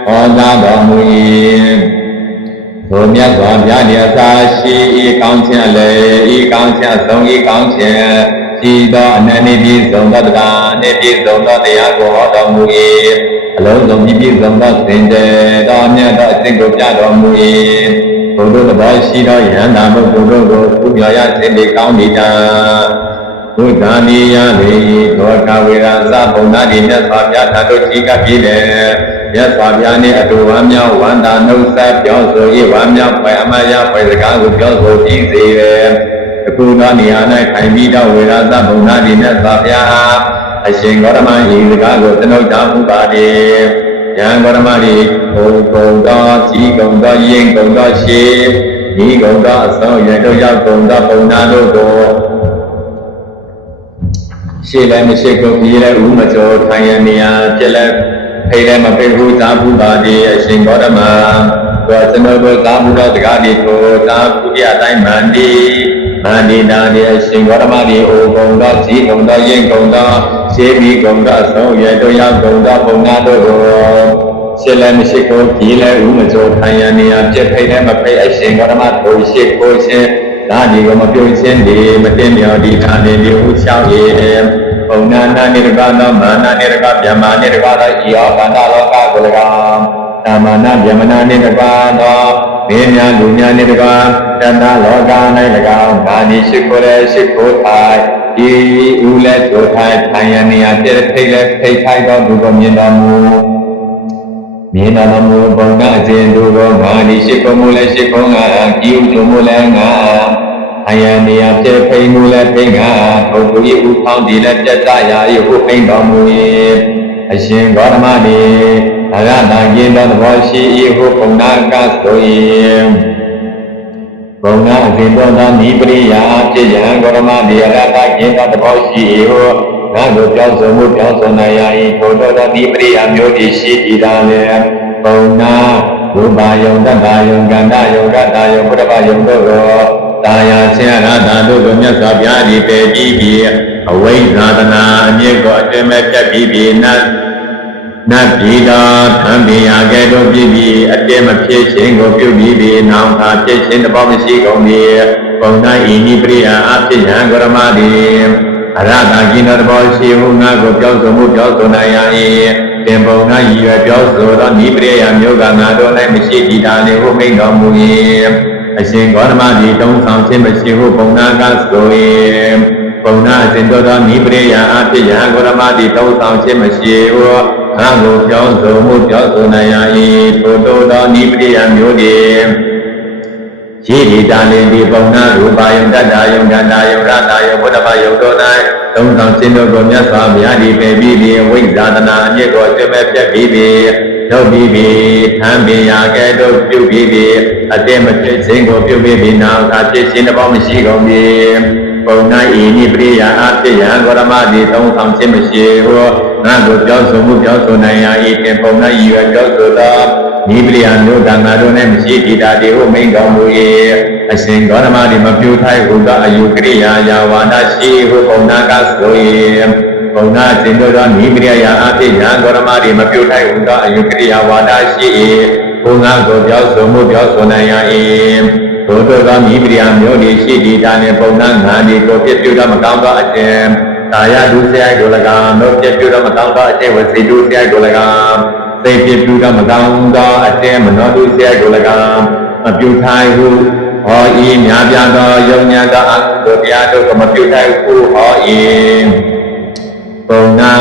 ဟောကြားတော်မူ၏ထိုမြတ်စွာဘုရား၏အစာရှိဤကောင်းခြင်းလည်းဤကောင်းခြင်းဆုံးဤကောင်းခြင်းရှိသောအနန္တပြည့်စုံသောတရားနှင့်ပြည့်စုံသောတရားကိုဟောတော်မူ၏အလုံးစုံပြည့်စုံသောသင်္တေတော်မြတ်သောအစဉ်ကိုပြတော်မူ၏ဘုဒ္ဓတဘောရှိသောယန္တာပုဂ္ဂိုလ်တို့ကိုပူဇော်ရခြင်းတွေကောင်းနေတာဘုဒ္ဓနိယလေဒေါကဝေရသဘုံနာတိမြတ်စွာဘုရားသာတို့ကြီးကပြည့်တယ်မြတ်စွာဘုရားနှင့်အတူဝမ်းမြောက်ဝန္တာနှုတ်ဆက်ပြောဆို၏ဝမ်းမြောက်ဖွယ်အမရဖွယ်စကားကိုပြောဆိုကြည့်စေတယ်အခုသောနေရာ၌ခိုင်ပြီးသောဝေရသဘုံနာတိမြတ်စွာဘုရားအရှင်ဂေါတမဤစကားကိုသနုတ်တာမှုပါသည်ယံဂေါတမဤဘုံကုံသောကြီးကုံသောယင်းကုံသောရှိဤကုံသောအစုံရတို့ရောက်ကုံသောဘုံနာတို့ကိုရှေ့လည်းမရှိကိုပြေးလည်းဥမကျော်ထိုင်ရနေရပြက်လည်းဖိလည်းမပိဘူးသာဘူးပါသည်အရှင်ဂေါတမသောသနုတ်သောသာဘူးသောစကားဒီကိုသာပုရိယတိုင်းမန္တိမန္တိနာသည်အရှင်ဂေါတမသည်အိုကုံသောကြီးကုံသောယင်းကုံသောရှေးပြီးကုံသောအစုံရတို့ရောက်ကုံသောဘုံနာတို့ကိုရှေ့လည်းမရှိကိုပြေးလည်းဥမကျော်ထိုင်ရနေရပြက်ဖိလည်းမပိအရှင်ဂေါတမတို့ရှိကိုချင်းသာဒီကိုမပြုတ်ခြင်းဒီမတင်မြော်ဒီသာနေဒီဥချောင်း၏ဘုံနာနာနိရကသောမာနာနိရကဗျမနိရကသောဤဩကန္တလောကကို၎င်းသာမာနဗျမနာနိရကသောမင်းများလူများနိရကတဏ္ဍလောက၌၎င်းဒါနိရှိခိုးလည်းရှိခိုးထိုင်ဤဥ လဲဆိုထိုင်ထိုင်ရနေရပြည့်ထိတ်လဲထိတ်ထိုက်တော့သူကိုမြင်တော်မူဘုံနာခြင်းသူကိုငါဒီရှိကုန်မူလဲရှိကုန်ငါကြည်ဥကျမူလဲငါထိုင်ရနေရပြည့်ထိတ်မူလဲထိတ်ငါထိုသူ၏ဥထောင်းဒီလဲပြတ်တရာ၏ဟုဖိန်တော်မူ၏အရှင်ဂေါတမတိအရဟတကျင့်တော်သဘောရှိ၏ဟုဘုံနာကဆို၏ဘုံနာအစဉ်တော်သောနိပရိယာဖြစ်ယံဂေါတမတိအရဟတကျင့်တော်သဘောရှိ၏ဟုငါတို့ပြောဆိုမှုပြောဆိုနိုင်ရ၏ထိုတော်သောနိပရိယာမျိုးတည်ရှိတည်တာလေဘုံနာရူပယုံတတ္တယုံကန္တယုံကတ္တယုံဘုဒ္ဓဘာယုံတို့ကိုတာယာဆရာရတာတို့ကိုမြတ်စွာဘုရားဒီပေပြီးပြီးအဝိဇ္ဇာတနာအမြစ်ကိုအတွင်မဲ့ပြတ်ပြီးပြီးနတ်ပြည်တော်ခံပင်ရကဲ့သို့ပြည်ပြီးအတည်းမဖြစ်ခြင်းကိုပြုပြီးပြီးနောင်ခါဖြစ်ခြင်းတပေါင်းမရှိကုန်ပြီးပုံနာဤနိပရိယာအဖြစ်ယံဂရမတိအရဟတကိနောတဘောရှိဟုငါကိုပြောဆိုမှုပြောဆိုနိုင်ရ၏တင်ပုံနာရည်ရွယ်ပြောဆိုသောနိပရိယာမျိုးကငါတို့၌မရှိတည်တာလေဟုမိန့်တော်မူ၏အရှင်ဂေါတမတိတုံးဆောင်ခြင်းမရှိဟုပုံနာကဆို၏ပုံနာအစဉ်တော်သောနိပရိယာအဖြစ်ယံဂရမတိတုံးဆောင်ခြင်းမရှိဟုငါကိုပြောဆိုမှုပြောဆိုနိုင်ရ၏ထိုတို့သောနိပရိယာမျိုးတည်းရှိဒီတာလင်ဒီပုံနာရူပယုံတတ္တယုံကန္တာယုံရတာယုံဘုဒ္ဓဘာယုံတို့၌သုံးဆောင်ခြင်းတို့ကိုမြတ်စွာဘုရားဒီပေပြီးပြီးဝိဇ္ဇာတနာအမြစ်ကိုအကျမဲ့ပြတ်ပြီးပြီးထုတ်ပြီးပြီးထမ်းပင်ရာကဲ့သို့ပြုပြီးပြီးအတည်းမဖြစ်ခြင်းကိုပြုပြီးပြီးနောက်အခါဖြစ်ခြင်းတစ်ပေါင်းမရှိကုန်ပြီပုံနာဤနိပရိယာအဖြစ်ယံဂေါတမတိသုံးဆောင်ခြင်းမရှိဟုငါတို့ပြောဆိုမှုပြောဆိုနိုင်ရ၏တင်ပုံနာဤရွယ်ပြောဆိုသောနိပရိယာမျိုးကငါတို့၌မရှိတည်တာတေဟုမိန့်တော်မူ၏အရှင်ဂေါတမတိမပြုထိုက်ဟုသောအယုကရိယာယာဝါဒရှိဟုပုံနာကဆို၏ပုံနာကျင့်တို့သောနိပရိယာအဖြစ်ယံဂေါတမတိမပြုထိုက်ဟုသောအယုကရိယာဝါဒရှိ၏ဘုငါကိုပြောဆိုမှုပြောဆိုနိုင်ရ၏တို့သောနိပရိယာမျိုးသည်ရှိတည်တာနှင့်ပုံနာငါသည်ကိုပြည့်ပြုသောမကောင်းသောအကျင့်ကာယဒုစရိုက်ကို၎င်းတို့ပြည့်ပြုသောမကောင်းသောအကျင့်ဝစီဒုစရိုက်ကို၎င်းသိပြည့်ပြုသောမကောင်းသောအကျင့်မနောဒုစရိုက်ကို၎င်းမပြုထိုက်ဟုဟောဤများပြားသောယုံညာသောအကုသိုလ်တရားတို့ကိုမပြုထိုက်ဟုဟော၏ပုံနာ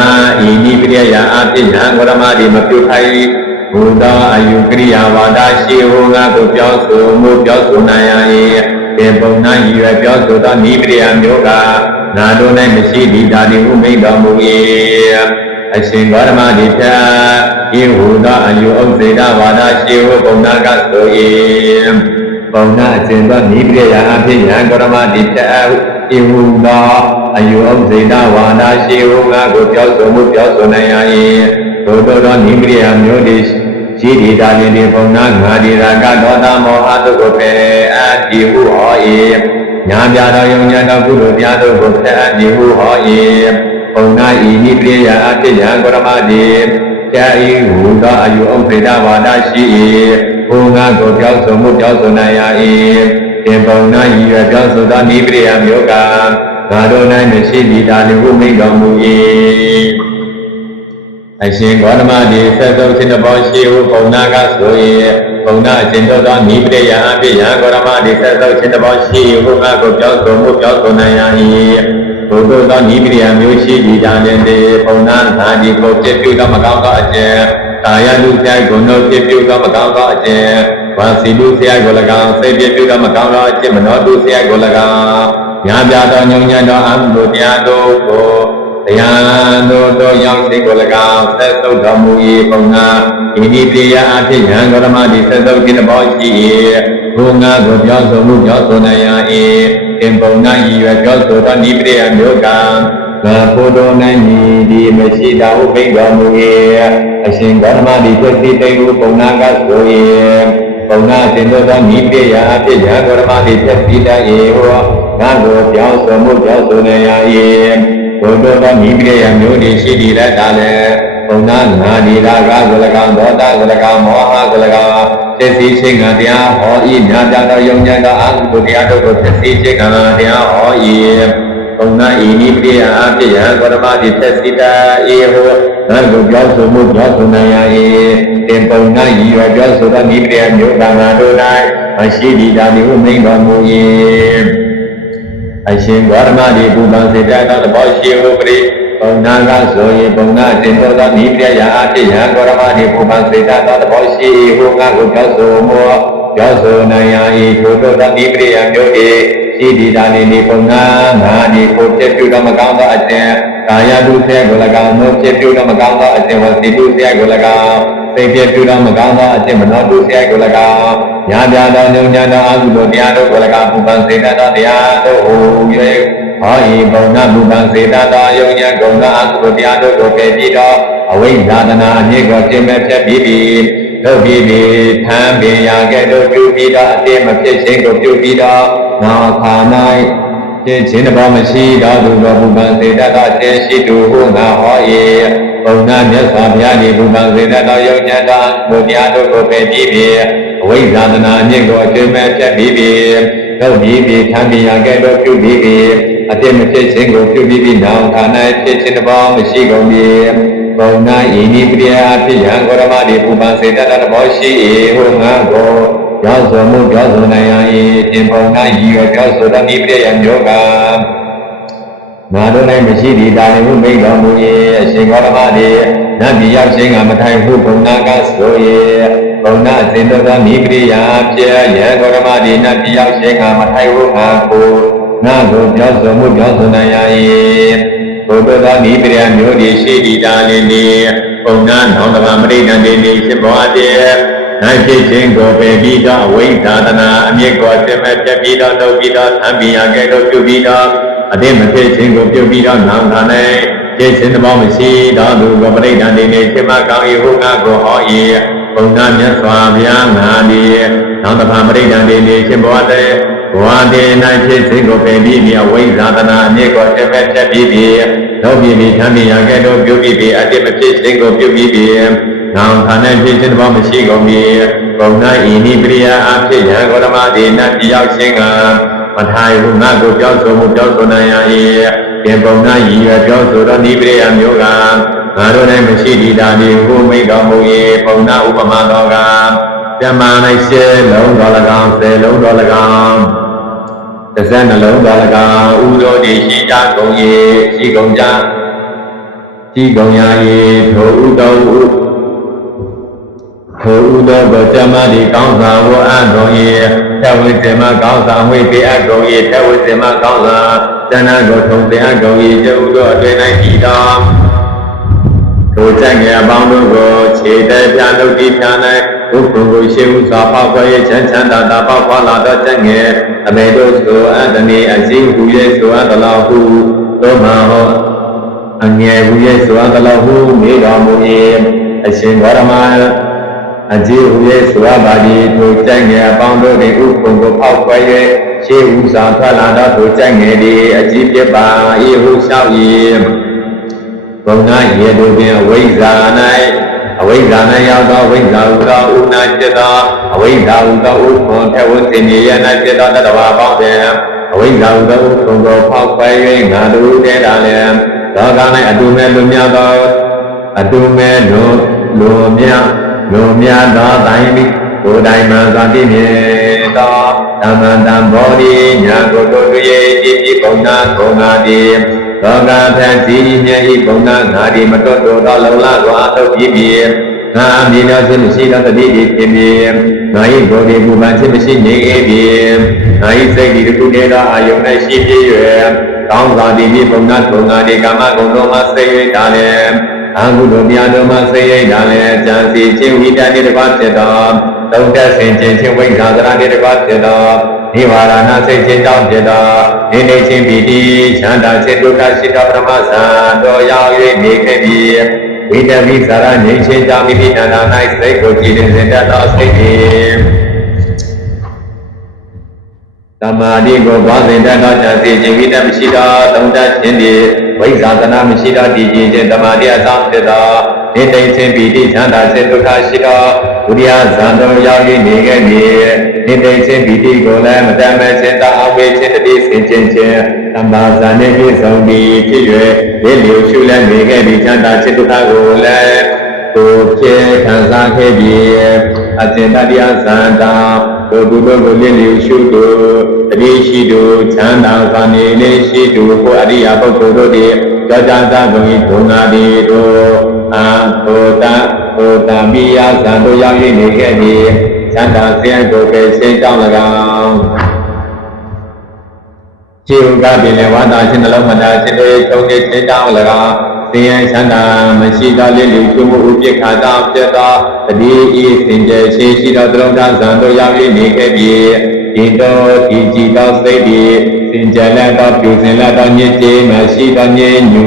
ဤနိပရိယာအဖြစ်ယံဂေါတမတိမပြုထိုက်ဘုဒ္ဓအယုကရိယာဝါဒရှိဟုငါကိုပြောဆိုမှုပြောဆိုနိုင်ရ၏တင်ပုံနာရည်ရွယ်ပြောဆိုသောနိပရိယာမျိုးကငါတို့၌မရှိတည်တာဒီဟုမိန့်တော်မူ၏အရှင်ဂေါတမတိဖြာဤဟုသောအယုဥစ္စေတဝါဒရှိဟုပုံနာကဆို၏ပုံနာအရှင်သောနိပရိယာအဖြစ်ယံဂေါတမတိဖြာဤဟုသောအယုဥစ္စေတဝါဒရှိဟုငါကိုပြောဆိုမှုပြောဆိုနိုင်ရ၏တို့သောနိပရိယာမျိုးသည်ရှိတည်တာလင်ဒီပုံနာငါဒီရာကဒေါသမောဟတို့ကိုပယ်အပ်ဒီဟုဟော၏ညာပြတော်ယုံညာတော်ကုသိုလ်တရားတို့ကိုဖျက်အပ်ဒီဟုဟော၏ပုံနာဤနိပရိယာအဖြစ်ယံဂေါတမတိဖြာဤဟုသောအယုဥစ္စေတဝါဒရှိ၏ဘုငါကိုပြောဆိုမှုပြောဆိုနိုင်ရ၏တင်ပုံနာရည်ရွယ်ပြောဆိုသောနိပရိယာမျိုးကငါတို့၌မရှိတည်တာလေဟုမိန့်တော်မူ၏အရှင်ဂေါတမတိဆက်ဆုံးခြင်းတစ်ပေါင်းရှိဟုပုံနာကဆို၏ပုံနာအရှင်တို့သောနိပရိယာအဖြစ်ယံဂေါတမတိဆက်ဆုံးခြင်းတစ်ပေါင်းရှိဟုငါကိုပြောဆိုမှုပြောဆိုနိုင်ရ၏ဘုဒ္ဓသောနိပရိယာမျိုးရှိတည်တာနှင့်တေပုံနာငါဒီကိုပြည့်ပြုသောမကောင်းသောအကျင့်ကာယဒုစရိုက်ကိုနှုတ်ပြည့်ပြုသောမကောင်းသောအကျင့်ဝါစီဒုစရိုက်ကို၎င်းစိတ်ပြည့်ပြုသောမကောင်းသောအကျင့်မနောဒုစရိုက်ကို၎င်းညာပြသောညုံညံ့သောအမှုတို့တရားတို့ကိုတရားတို့ရောက်စိတ်ကို၎င်းဆက်ဆုပ်တော်မူ၏ပုံနာဤနိပရိယာအဖြစ်ယံဂေါတမတိဆက်ဆုပ်ခြင်းတစ်ပေါင်းရှိ၏ဘုငါကိုပြောဆိုမှုပြောဆိုနိုင်ရ၏တင်ပုံနာရည်ရွယ်ပြောဆိုသောနိပရိယာမျိုးကငါဘုဒ္ဓနိုင်မည်ဒီမရှိတာဟုမိန့်တော်မူ၏အရှင်ဂေါတမတိပြည့်စုံတဲ့ဟုပုံနာကဆို၏ပုံနာတင်သောနိပရိယာအဖြစ်ယံဂေါတမတိပြည့်စုံတဲ့၏ဟောငါကိုပြောဆိုမှုပြောဆိုနိုင်ရ၏ဘုဒ္ဓသောနိပရိယာမျိုးတွေရှိတည်တတ်တာလေပုံနာငါဒီရာဂကို၎င်းဒေါသကို၎င်းမောဟကို၎င်းဖြစ်စီခြင်းကတရားဟောဤညာပြသောယုံကြသောအကုသိုလ်တရားတို့ကိုဖြစ်စီခြင်းကတရားဟော၏ပုံနာဤနိပရိယာအဖြစ်ယံဂေါတမတိဖြစ်စီတတ်၏ဟောငါကိုပြောဆိုမှုပြောဆိုနိုင်ရ၏တင်ပုံနာရည်ရွယ်ပြောဆိုသောနိပရိယာမျိုးကငါတို့၌မရှိတည်တာဒီဟုမိန့်တော်မူ၏ အရှင်ဂေါရမတိပူပန်စေတသောသဘောရှိဟုပရိပုံနာကဆိုရင်ပုံနာအစဉ်သောသောနိပြယအဖြစ်ယံဂေါရမတိပူပန်စေတသောသဘောရှိဟုငါကိုပြောဆိုမောပြောဆိုနိုင်ရာဤထိုသောသောနိပြယမျိုး၏ရှိဒီတာနေပုံနာငါဒီကိုပြည့်ပြုတော်မကောင်းသောအစဉ်ကာယတုဆဲကို၎င်းနှုတ်ပြည့်ပြုတော်မကောင်းသောအစဉ်ဝစီတုဆဲကို၎င်းစိတ်ပြည့်ပြုတော်မကောင်းသောအစဉ်မနောတုဆဲကို၎င်းညာပြသောညုံညာသောအကုသိုလ်တရားတို့ကို၎င်းပူပန်စေတသောတရားတို့ဟူ၍ဟောဤပုံနာပူပန်စေတသောယုံညာကုံသောအကုသိုလ်တရားတို့ကိုပယ်ပြီးတော့အဝိဇ္ဇာတနာအမြင့်ကိုကျင့်မဲ့ဖြတ်ပြီးတို့ပြီးထမ်းပင်ရာကဲ့သို့ပြုပြီးတော့အတိမဖြစ်ခြင်းကိုပြုပြီးတော့နောက်ခါ၌ဖြစ်ခြင်းတဘောမရှိတော့သူတော်ပူပန်စေတသောအရှင်ရှိသူဟုငါဟော၏ပုံနာမြတ်စွာဘုရားဒီပူပန်စေတသောယုံညာသောအကုသိုလ်တရားတို့ကိုပယ်ပြီးအဝိဇ္ဇာတနာအမြင့်ကိုကျင့်မဲ့ဖြတ်ပြီးတို့ပြီးထမ်းပင်ရာကဲ့သို့ပြုပြီးအတိမဖြစ်ခြင်းကိုပြုပြီးနောက်ခါ၌ဖြစ်ခြင်းတဘောမရှိကုန်ပြီပုံနာဤနိပရိယအဖြစ်ယံဂေါရမတိပူပန်စေတသောသဘောရှိ၏ဟုငါကိုပြောဆိုမှုပြောဆိုနိုင်ရ၏တင်ပုံနာဤရောပြောဆိုသောနိပရိယမျိုးကငါတို့၌မရှိသည့်တာနေမှုမိတ်တော်မူ၏အရှင်ဂေါရမတိနတ်ပြည်ရောက်ခြင်းကမထိုင်ဟုပုံနာကဆို၏ပုံနာအစဉ်သောနိပရိယအဖြစ်ယံဂေါရမတိနတ်ပြည်ရောက်ခြင်းကမထိုင်ဟုငါကိုပြောဆိုမှုပြောဆိုနိုင်ရ၏ဘုဒ္ဓသောနိပရိယမျိုးဒီရှိသည့်တာနေပုံနာနောင်တမမရိဒံတေနေဖြစ်ပေါ်အပ်နိုင်ဖြစ်ခြင်းကိုပယ်ပြီးတော့အဝိဇ္ဇာတနာအမြင့်ကိုဆင်မဲ့ပြပြီးတော့လုပ်ပြီးတော့သံပင်ရကဲ့သို့ပြုပြီးတော့အတိမဖြစ်ခြင်းကိုပြုပြီးတော့နောင်တာနဲ့ဖြစ်ခြင်းတဘောမရှိတော့သူကိုပရိဒံတေနေဖြစ်မှကောင်း၏ဟုငါကိုဟော၏ပုံနာမြတ်စွာဘုရားငါဒီနောင်တမမရိဒံတေနေဖြစ်ပေါ်တဲ့ဘဝတည်၌ဖြစ်ခြင်းကိုပယ်ပြီးအဝိဇ္ဇာတနာအမြင့်ကိုဆင်မဲ့ပြပြီးလုပ်ပြီးသံပင်ရကဲ့သို့ပြုပြီးအတိမဖြစ်ခြင်းကိုပြုပြီးနောင်ခါ၌ဖြစ်ခြင်းတဘောမရှိကုန်ပြီပုံနာဤနိပရိယအဖြစ်ယံဂေါရမတိနတ်ပြည်ရောက်ခြင်းကမထိုင်ဟုငါကိုပြောဆိုမှုပြောဆိုနိုင်ရ၏ပြင်ပုံနာဤရပြောဆိုသောနိပရိယမျိုးကငါတို့၌မရှိသည့်တာဒီဟုမိတော်မူ၏ပုံနာဥပမာတော်ကပြမ၌ရှဲလုံးတော်၎င်းဆယ်လုံးတော်၎င်းတစ်နှလုံးတော်၎င်းဥသောတိရှိကြကုန်၏ရှိကုန်ကြရှိကုန်ရ၏ထိုဥတော်ထိုဥတော်ကိုဇမတိကောင်းစွာဝအပ်တော်၏ထဝိဇ္ဇမကောင်းစွာဝိပေအပ်တော်၏ထဝိဇ္ဇမကောင်းစွာဇဏကိုထုံသင်အပ်တော်၏ကျုပ်တို့အတွင်၌ဤတော်ထိုကြံ့ငယ်အပေါင်းတို့ကိုခြေတပြာလုပ်ပြီးဖြာ၌ဘုခုကိုရှိဥစွာပေါက်ဖွယ်ချမ်းချမ်းသာသာပေါက်ဖွာလာသောကြံ့ငယ်အဘေတို့ဆိုအတ္တနေအစည်းဟူ၍ဆိုအပ်တော်ဟုသောမဟောအငယ်ဟူ၍ဆိုအပ်တော်ဟုနေတော်မူ၏အရှင်ဂေါရမအကြီးဟူ၍ဆိုအပ်ပါသည်ထိုကြံ့ငယ်အပေါင်းတို့သည်ဥခုကိုပေါက်ဖွယ်၍ရှိဥစွာထွက်လာသောထိုကြံ့ငယ်သည်အကြီးဖြစ်ပါ၏ဟုလျှောက်၏ဘုံနာရေတို့ပင်အဝိဇ္ဇာ၌ရောက်သောအဝိဇ္ဇာဟူသောဥနာจิตသောအဝိဇ္ဇာဟူသောဥခွန်ထဝဉ္စင်ရေ၌จิตသောတတ္တဝါပေါင်းဖြင့်အဝိဇ္ဇာဟူသောဥခွန်ကိုဖောက်ခွဲ၍ငါတို့တည်းတာလည်းသောက၌အတူမဲ့လွမြောက်သောအတူမဲ့လွမြောက်သောတိုင်းမိကိုယ်တိုင်မှသာတည်မြဲသောဓမ္မတံဘောဓိညာကိုတို့တွေ့ကြည်ဘုံနာဂုဏတိသောကဖန်စီမြဲဤဘုံနာငါဒီမတော်တော်သောလုံလစွာထုတ်ပြီးပြီငါအမြင်တော်ခြင်းမရှိသောတတိတိဖြစ်ပြီငါ၏ဘောဓိပူပန်ခြင်းမရှိနေခဲ့ပြီငါ၏စိတ်ဒီတစ်ခုတည်းသောအာယုန်၌ရှိပြည့်၍ကောင်းစွာတည်ပြီးဘုံနာဂုဏတိကာမဂုဏ်တို့မှစိတ်၍ဒါလည်းအကုသိုလ်တရားတို့မှစိတ်၍ဒါလည်းကြံစီခြင်းဝိတ္တတိတစ်ပါးဖြစ်သောသုံးသက်ဆင်ခြင်းဝိဇ္ဇာသရတိတစ်ပါးဖြစ်သောနိဗ္ဗာန်စိတ်ခြင်းကြောင့်ဖြစ်သောနေနေချင်းပီတိချမ်းသာခြင်းဒုက္ခရှိသောပရမဇာတော်ရောက်၍နေခဲ့ပြီးဝိတ္တပိသရငြိမ်းခြင်းကြောင့်မိမိတဏ္ဍာ၌စိတ်ကိုကြည်လင်စေတတ်သောစိတ်ဖြင့်သမာဓိကိုပွားစေတတ်သောဉာဏ်စီခြင်းဝိတ္တမရှိသောသုံးတတ်ခြင်းသည်ဝိဇ္ဇာသနာမရှိသောတည်ခြင်းခြင်းသမာဓိအကြောင်းဖြစ်သောနေနေချင်းပီတိချမ်းသာခြင်းဒုက္ခရှိသောဝိရိယဇံတော်ရောက်၍နေခဲ့ပြီးနေနေချင်းပီတိကိုလည်းမတမ်းမဲ့ခြင်းသာအဝေခြင်းတတိစင်ခြင်းသမ္မာဇာနှင့်ပြည့်စုံပြီးဖြစ်၍လေလျူရှုလည်းနေခဲ့ပြီးချမ်းသာခြင်းဒုက္ခကိုလည်းကိုယ်ဖြစ်ခံစားခဲ့ပြီးအကျဉ်းတရားဇံတော် တို့ဘုဒ္ဓကိုလင်းလျူရှုတို့တတိရှိတို့ချမ်းသာစွာနေလေးရှိတို့ကိုအရိယာပုဂ္ဂိုလ်တို့သည်ကြောကြသာကုန်၏ဒုငါတိတို့အာသောတာပိယသံတို့ရောက်၍နေခဲ့သည်သံသာဆင်းကိုပဲရှင်းတောင်း၎င်းခြေဥကပင်လည်းဝါသာခြင်းနှလုံးမသာခြင်းတွေချုံနေရှင်းတောင်း၎င်းဆင်းရဲချမ်းသာမရှိသောလင်းလျူရှုမှုဥပိ္ပခာတောင်းပြသောတတိဤစင်ကြယ်ရှိသောသလုံးသားသံတို့ရောက်၍နေခဲ့သည်ဒီတော်ဒီကြည်သောစိတ်သည်စင်ကြယ်လက်သောပြုစင်လက်သောညစ်ကြေးမရှိသောညဉ့်ညူ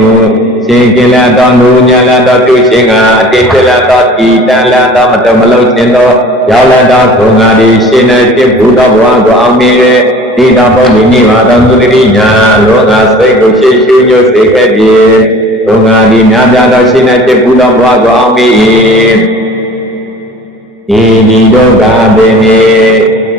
ရှင်ကင်လက်သောနူညာလက်သောပြုခြင်းကအတိတ်ဖြစ်လက်သောဒီတန်လက်သောမတော်မလုံးခြင်းသောရောက်လက်သောဒုငါသည်ရှင်၌ဖြစ်ဘူးသောဘဝကိုအောင်မြင်၍ဒီတော်ပုံနိဗ္ဗာန်သောသူတိညာလောကစိတ်ကိုရှေ့ရှုညွတ်စေခဲ့ပြီဒုငါသည်များပြားသောရှင်၌ဖြစ်ဘူးသောဘဝကိုအောင်မြင်၏ဒီတို့ကပင်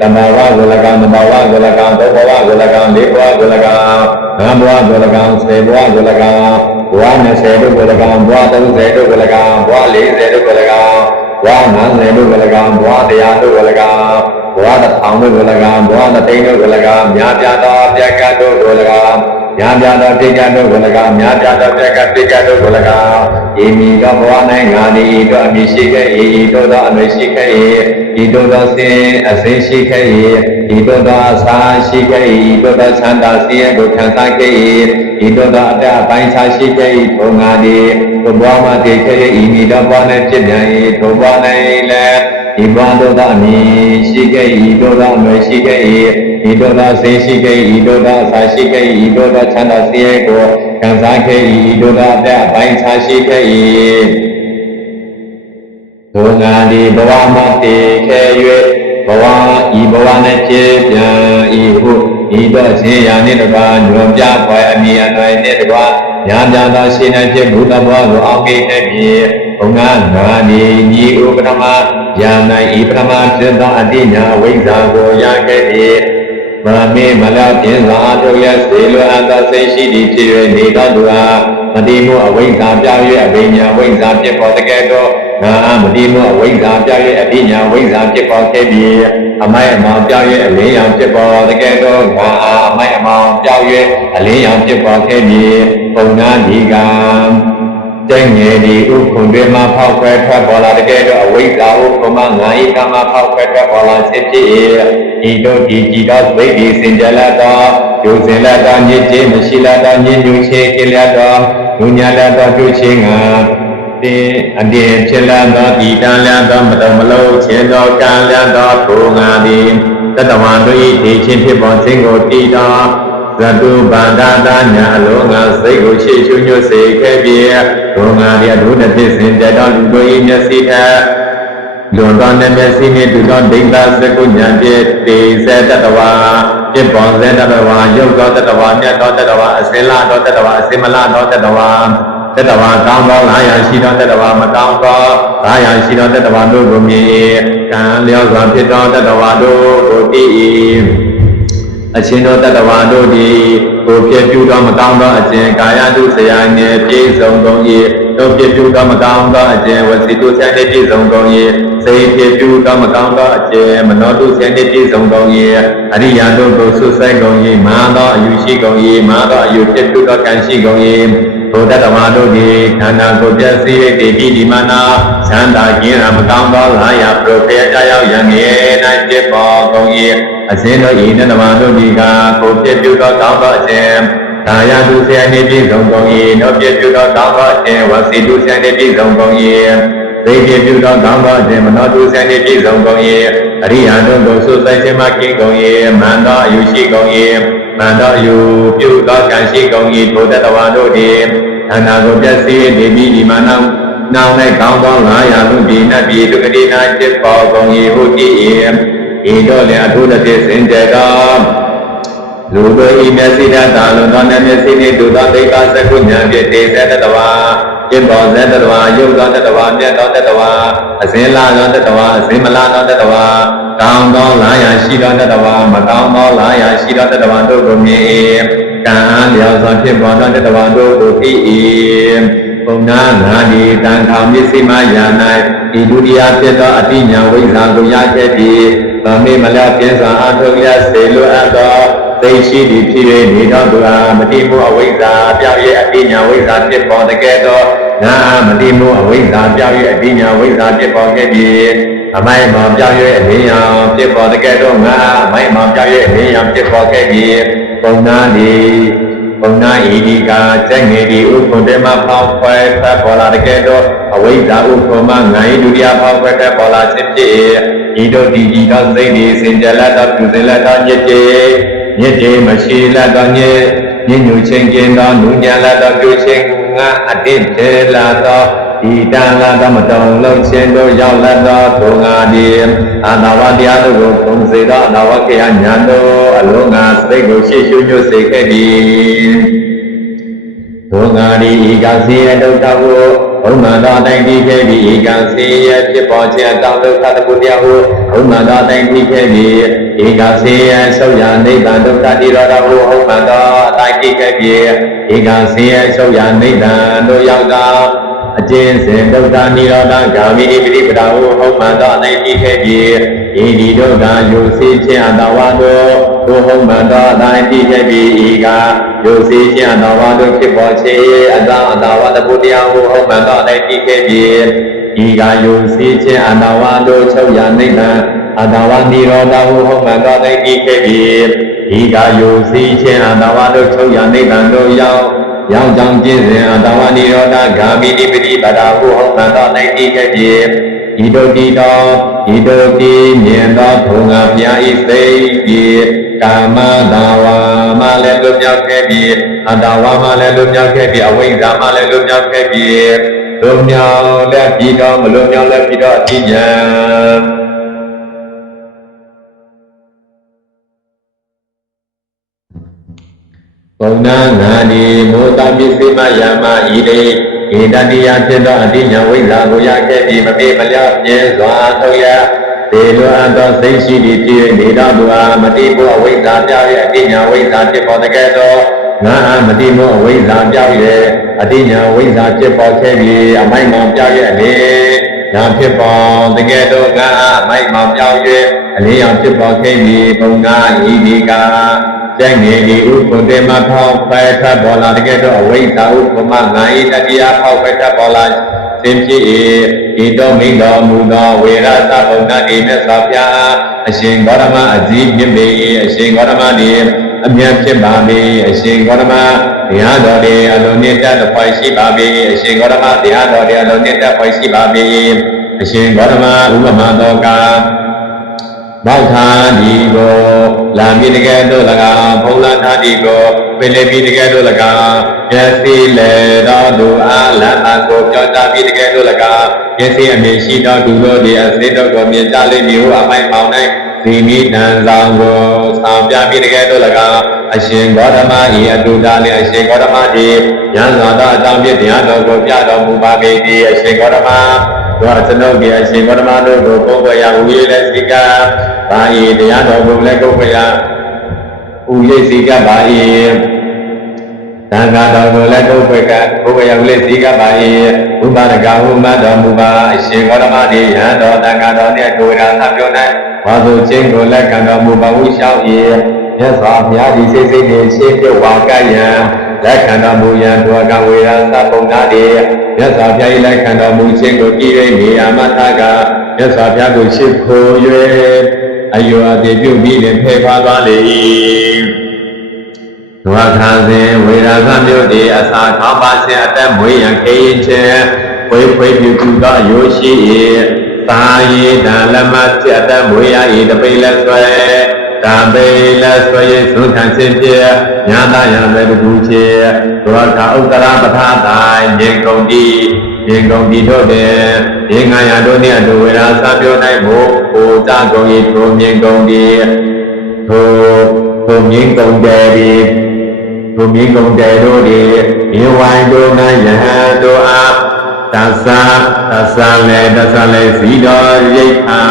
တမဝကို၎င်းသမဝကို၎င်းဒုဘဝကို၎င်းလေးဘဝကို၎င်းငါးဘဝကို၎င်းဆယ်ဘဝကို၎င်းဘဝ20တို့ကို၎င်းဘဝ30တို့ကို၎င်းဘဝ40တို့ကို၎င်းဘဝ50တို့ကို၎င်းဘဝ100တို့ကို၎င်းဘဝ1000တို့ကို၎င်းဘဝ3သိန်းတို့ကို၎င်းများပြားသောပြက္ခတို့ကို၎င်းများပြားသောပြက္ခတို့ကို၎င်းများပြားသောပြက္ခတို့ကို၎င်းဤမီသောဘဝ၌ငါသည်ဤတို့အမည်ရှိခဲ့၏ဤတို့သောအမည်ရှိခဲ့၏ဤတို့သောအစဉ်ရှိခဲ့၏ဤတို့သောအစာရှိခဲ့၏ဤတို့သောချမ်းသာဆင်းရဲကိုခံစားခဲ့၏ဤတို့သောအတ္တအပိုင်းခြားရှိခဲ့၏ထိုငါသည်ဘဝမှာတည်ခဲ့၏ဤမီသောဘဝ၌ဖြစ်ပြန်၏ထိုဘဝ၌လည်းဤဘဝတို့သောအမည်ရှိခဲ့၏ဤတို့သောအမည်ရှိခဲ့၏ဤတို့သောဆင်းရှိခဲ့၏ဤတို့သောအစာရှိခဲ့၏ဤတို့သောချမ်းသာဆင်းရဲကိုခံစားခဲ့၏ဤတို့သောအတ္တအပိုင်းခြားရှိခဲ့၏ထိုငါသည်ဘဝမှာတည်ခဲ့၍ဘဝဤဘဝ၌ဖြစ်ပြန်၏ဟုဤတို့ခြင်းရာနှင့်တကားညွန်ပြဖွယ်အမည်အနွယ်နှင့်တကားညာပြသောရှင်၌ဖြစ်ဘုဒ္ဓဘဝကိုအောင်ခဲ့ပြီဘုံငါသည်ညီဥပထမယာ၌ဤပထမဖြစ်သောအတိညာဝိဇ္ဇာကိုရခဲ့သည်မမေမလပြင်းစွာတို့ရဲ့စေလိုအပ်သောစိတ်ရှိသည်ဖြစ်၍နေသောသူအားမတိမှုအဝိဇ္ဇာပြောင်း၍အဘိညာဝိဇ္ဇာဖြစ်ပေါ်တကယ်တော့ငါမတိမှုအဝိဇ္ဇာပြောင်း၍အဘိညာဝိဇ္ဇာဖြစ်ပေါ်ခဲ့ပြီးအမိုက်အမောင်ပြောင်း၍အလင်းရောင်ဖြစ်ပေါ်တကယ်တော့ငါအမိုက်အမောင်ပြောင်း၍အလင်းရောင်ဖြစ်ပေါ်ခဲ့ပြီးပုံနာဒီကံကျင့်ငယ်ဒီဥခုံတွေမှာဖောက်ခွဲထွက်ပေါ်လာတကယ်တော့အဝိဇ္ဇာဥခုံမှာငါဤကမှာဖောက်ခွဲထွက်ပေါ်လာဖြစ်ဖြစ်ဤတို့ဒီကြည်သောသိဒီစင်ကြလာသောကျိုးစင်လာသောညစ်ကြေးမရှိလာသောညဉ့်ညူချေကိလသောဒုညာလာသောကျိုးချင်းငါတင်အတင်ဖြစ်လာသောဤတန်လာသောမတော်မလို့ခြင်းသောကံလာသောထိုငါသည်တတဝံတို့ဤဒီချင်းဖြစ်ပေါ်ခြင်းကိုတည်သောသတုဗန္ဒတာညာအလုံးငါစိတ်ကိုရှေ့ရှုညွတ်စေခဲ့ပြီဒုငါသည်အထုတစ်ဖြစ်စဉ်တတော်လူတို့၏မျက်စိထလွန်သောမျက်စိနှင့်တူသောဒိဋ္ဌာစကုညာဖြင့်တေဇတတဝါဖြစ်ပေါ်စေတတဝါရုပ်သောတတဝါမြတ်သောတတဝါအစင်လာသောတတဝါအစင်မလာသောတတဝါတတဝါကောင်းသော900ရှိသောတတဝါမကောင်းသော900ရှိသောတတဝါတို့ကိုမြင်ကံလျောစွာဖြစ်သောတတဝါတို့ကိုသိ၏အချင်းသောတတဝါတို့သည်ကိုဖြစ်ပြုသောမကောင်းသောအကျင့်ကာယတုဆရာနှင့်ပြည့်စုံကုန်၏တို့ဖြစ်ပြုသောမကောင်းသောအကျင့်ဝစီတုဆရာနှင့်ပြည့်စုံကုန်၏စိတ်ဖြစ်ပြုသောမကောင်းသောအကျင့်မနောတုဆရာနှင့်ပြည့်စုံကုန်၏အရိယာတို့ကိုဆုဆိုင်ကုန်၏မာသောအယူရှိကုန်၏မာသောအယူဖြစ်ပြုသောကံရှိကုန်၏ဘုဒ္ဓဓမ္မတို့သည်ခန္ဓာကိုယ်ပြည့်စည်၍တည်ပြီးဒီမနာသံသာကျင်းရာမကောင်းသော900ပရိုဖေယကြောင့်ယံငယ်၌ဖြစ်ပေါ်ကုန်၏အစဉ်တို့ဤဓမ္မတို့သည်ကကိုပြည့်ပြုသောကောင်းသောအခြင်းကာယတုဆရာနှင့်ပြည့်စုံကုန်၏နောပြည့်ပြုသောကောင်းသောအခြင်းဝစီတုဆရာနှင့်ပြည့်စုံကုန်၏သိပြည့်ပြုသောကောင်းသောအခြင်းမနောတုဆရာနှင့်ပြည့်စုံကုန်၏အရိယာတို့ကိုဆုဆိုင်ခြင်းမှကင်းကုန်၏မန္တောအယူရှိကုန်၏မန္တောအယူပြုသောကံရှိကုန်၏ဘုဒ္ဓတဝါတို့သည်ခန္ဓာကိုယ်ပြည့်စည်နေပြီးဒီမှာနောင်၌ကောင်းသော900လူပြည်နတ်ပြည်ဒုက္ခတိနာဖြစ်ပေါ်ကုန်၏ဟုတည်၏ဤတို့လည်းအထုတစ်ဖြစ်စဉ်တတော်လူတို့ဤမျက်စိတတ်တာလွန်သောမျက်စိနှင့်တူသောဒိဋ္ဌာစကုညာဖြင့်တေဇတတဝါဖြစ်ပေါ်စေတတဝါယုတ်သောတတဝါမြတ်သောတတဝါအစဉ်လာသောတတဝါအစဉ်မလာသောတတဝါကောင်းသော900ရှိသောတတဝါမကောင်းသော900ရှိသောတတဝါတို့ကိုမြင်၏ကံအားလျော်စွာဖြစ်ပေါ်သောတတဝါတို့ကိုသိ၏ပုံနာငါသည်တန်ခေါင်မျက်စိမှယာ၌ဤဒုတိယဖြစ်သောအတိညာဝိဇ္ဇာကိုရခဲ့ပြီး မေမလပြင်းစွာအားထုတ်ရစေလိုအပ်သောသိရှိသည့်ဖြစ်၍နေတော်သူအားမတိမှုအဝိဇ္ဇာပြောင်း၍အပညာဝိဇ္ဇာဖြစ်ပေါ်တကယ်တော့ငါအားမတိမှုအဝိဇ္ဇာပြောင်း၍အပညာဝိဇ္ဇာဖြစ်ပေါ်ခဲ့ပြီအမိုက်မောင်ပြောင်း၍အလင်းရောင်ဖြစ်ပေါ်တကယ်တော့ငါအားအမိုက်မောင်ပြောင်း၍အလင်းရောင်ဖြစ်ပေါ်ခဲ့ပြီပုံနာဒီပုံနာဤဒီကကျက်ငယ်ဒီဥက္ကုတေမဖောက်ခွဲဖက်ပေါ်လာတကယ်တော့အဝိဇ္ဇာဥက္ကုမငါဤဒုတိယဖောက်ခွဲဖက်ပေါ်လာခြင်းဖြစ်ဤတို့ဒီဤသောစိတ်ဒီစင်ကြယ်လက်သောပြုစင်လက်သောညစ်ကြေမြစ်တေမရှိလက်သောညစ်ညူချင်းကင်းသောနုညံလက်သောပြုချင်းငါအတိတ်ထေလာသောဤတန်လာသောမတုံလုံးချင်းတို့ရောက်လက်သောဒုငါဒီအာနာဝတရားတို့ကိုပုံစေသောအနာဝကေယညာတို့အလုံးငါစိတ်ကိုရှေ့ရှုညွတ်စေခဲ့သည်ဒုငါဒီဤကစီအတုတ္တကိုဘုံမှန်သောအတိုင်းပြီးခဲ့ပြီးဧကစီယဖြစ်ပေါ်ခြင်းတောင်းဒုက္ခတကုတရားဟုဘုံမှန်သောအတိုင်းပြီးခဲ့ပြီးဧကစီယဆုတ်ရနိဗ္ဗာန်ဒုက္ခတိရောဓဟုဘုံမှန်သောအတိုင်းပြီးခဲ့ပြီးဧကစီယဆုတ်ရနိဗ္ဗာန်တို့ရောက်သောအကျဉ်းစဉ်ဒုက္ခနိရောဓဂာမိနိပရိပဒါဟုဘုံမှန်သောအတိုင်းပြီးခဲ့ပြီးဤဒီဒုက္ခယုစီခြင်းအတဝါတို့ဘုံမှန်သောအတိုင်းပြီးခဲ့ပြီးဤကယုစီခြင်းအတဝါတို့ဖြစ်ပေါ်ခြင်းအတဝါတကုတရားဟုဘုံမှန်သောအတိုင်းပြီးခဲ့ပြီးဤကယုစီခြင်းအတဝါတို့ချုပ်ရနိဗ္ဗာန်အတဝါနိရောဓဟုဘုံမှန်သောအတိုင်းပြီးခဲ့ပြီးဤကယုစီခြင်းအတဝါတို့ချုပ်ရနိဗ္ဗာန်တို့ရောက်ကြောင်းကျင့်စဉ်အတဝါနိရောဓဂာမိနိပတိပဒါဟုဘုံမှန်သောအတိုင်းပြီးခဲ့ပြီးဤတို့တိမြင်သောဘုံငါဘုရားဤစိတ်ပြီးကာမတာဝါမလည်းလွတ်မြောက်ခဲ့ပြီးအတာဝါမလည်းလွတ်မြောက်ခဲ့ပြီးအဝိဇ္ဇာမလည်းလွတ်မြောက်ခဲ့ပြီးလွတ်မြောက်လည်းပြီးတော့မလွတ်မြောက်လည်းပြီးတော့အတိညာဘုံနာငါဒီမောတပစ္စည်းမယာမဤတေဣတတိယဖြစ်သောအတိညာဝိဇ္ဇာကိုရခဲ့ပြီးမပြေမလျော့ပြင်းစွာထုတ်ရဒေလိုအပ်သောစိတ်ရှိသည့်ဖြစ်နေတော်သူအားမတိဘောဝိဇ္ဇာပြောင်း၍အတိညာဝိဇ္ဇာဖြစ်ပေါ်တကယ်တော့ငါအားမတိဘောဝိဇ္ဇာပြောင်း၍အတိညာဝိဇ္ဇာဖြစ်ပေါ်ခဲ့ပြီးအမိုက်မောင်ပြောင်း၍အလေးငါဖြစ်ပေါ်တကယ်တော့ငါအားအမိုက်မောင်ပြောင်း၍အလေးရောင်ဖြစ်ပေါ်ခဲ့ပြီးဘုံငါဤဒီကကျက်ငယ်ဒီဥပုတေမဖောက်ဖဲထပ်ပေါ်လာတကယ်တော့အဝိဇ္ဇာဥပမငါဤတတိယဖောက်ဖဲထပ်ပေါ်လာသင်ဖြစ်ဤတော်မိတော်မူသောဝေရသဘုံနာတိမြတ်စွာဘုရားအရှင်ဂေါတမအကြီးမြင့်ပေအရှင်ဂေါတမဒီအမြတ်ဖြစ်ပါပေအရှင်ဂေါတမတရားတော်တွေအလုံးနှစ်တက်ဖွယ်ရှိပါပေအရှင်ဂေါတမတရားတော်တွေအလုံးနှစ်တက်ဖွယ်ရှိပါပေအရှင်ဂေါတမဥပမာတော်ကဘောက်ထာဒီကိုလာမိတကယ်တို့၎င်းဘုံလာထာဒီကိုပင်လေပြီးတကယ်တို့၎င်းယသိလေတော်သူအားလမ်းအကိုပြောတာပြီးတကယ်တို့၎င်းယသိအမြင်ရှိတော်သူတို့ဒီအစေတော်ကိုမြင်ကြလိမ့်မည်ဟုအမိုက်ပေါင်း၌ဇီမိတန်ဆောင်ကိုဆောင်ပြပြီးတကယ်တို့၎င်းအရှင်ဂေါတမဤအတုဒါလည်းအရှင်ဂေါတမဒီဉာဏ်စွာသောအကြောင်းပြတရားတော်ကိုပြတော်မူပါပေသည်အရှင်ဂေါတမတို့အကျွန်ုပ်ဒီအရှင်ဂေါတမတို့ကိုပုဂ္ဂိုလ်ရဝိလေစိကဘာဤတရားတော်ကိုလည်းပုဂ္ဂိုလ်ရဥလေစိကဘာဤသံဃာတော်ကိုလည်းပုဂ္ဂိုလ်ရဥလေစိကဘာဤဥပါဒကဟုမတ်တော်မူပါအရှင်ဂေါတမဒီယံတော်သံဃာတော်နှင့်ကိုယ်ရာသပြော၌ဘာသို့ခြင်းကိုလည်းကံတော်မူပါဟုရှောက်၏မြတ်စွာဘုရားဒီစိတ်စိတ်နှင့်ရှင်းပြဝါကယံလက်ခံတော်မူရန်ဒုက္ခဝေရသပုံနာတိမြတ်စွာဘုရား၏လက်ခံတော်မူခြင်းကိုကြည်ရိပ်နေအမထကမြတ်စွာဘုရားကိုရှိခိုး၍အယောအတိပြုပြီးလည်းဖေခွာသွားလေ၏ဒုက္ခစဉ်ဝေရသမြို့တိအစာခေါင်းပါခြင်းအသက်မွေးရန်ခေရင်ခြင်းဖွေးပြုသူသောအယိုးရှိ၏သာယေတံလမတ်အသက်မွေးရ၏တပိလက်ဆွဲတံပေလက်ဆွေသုခံခြင်းဖြင့်ညာသာရမယ်တကူချေဒုက္ခဥတ္တရပထာတိုင်းဉင်ကုန်တိတို့တဲ့ဉင်္ဂါယတို့နှင့်အတူဝေရာစပြော၌မို့ဟိုကြကုန်၏ထိုမြင်ကုန်တိထိုမြင်ကုန်တယ်တို့သည်ယေဝိုင်းတို့၌ယဟန်တို့အားတသလေစီတော်ရိတ်ခာ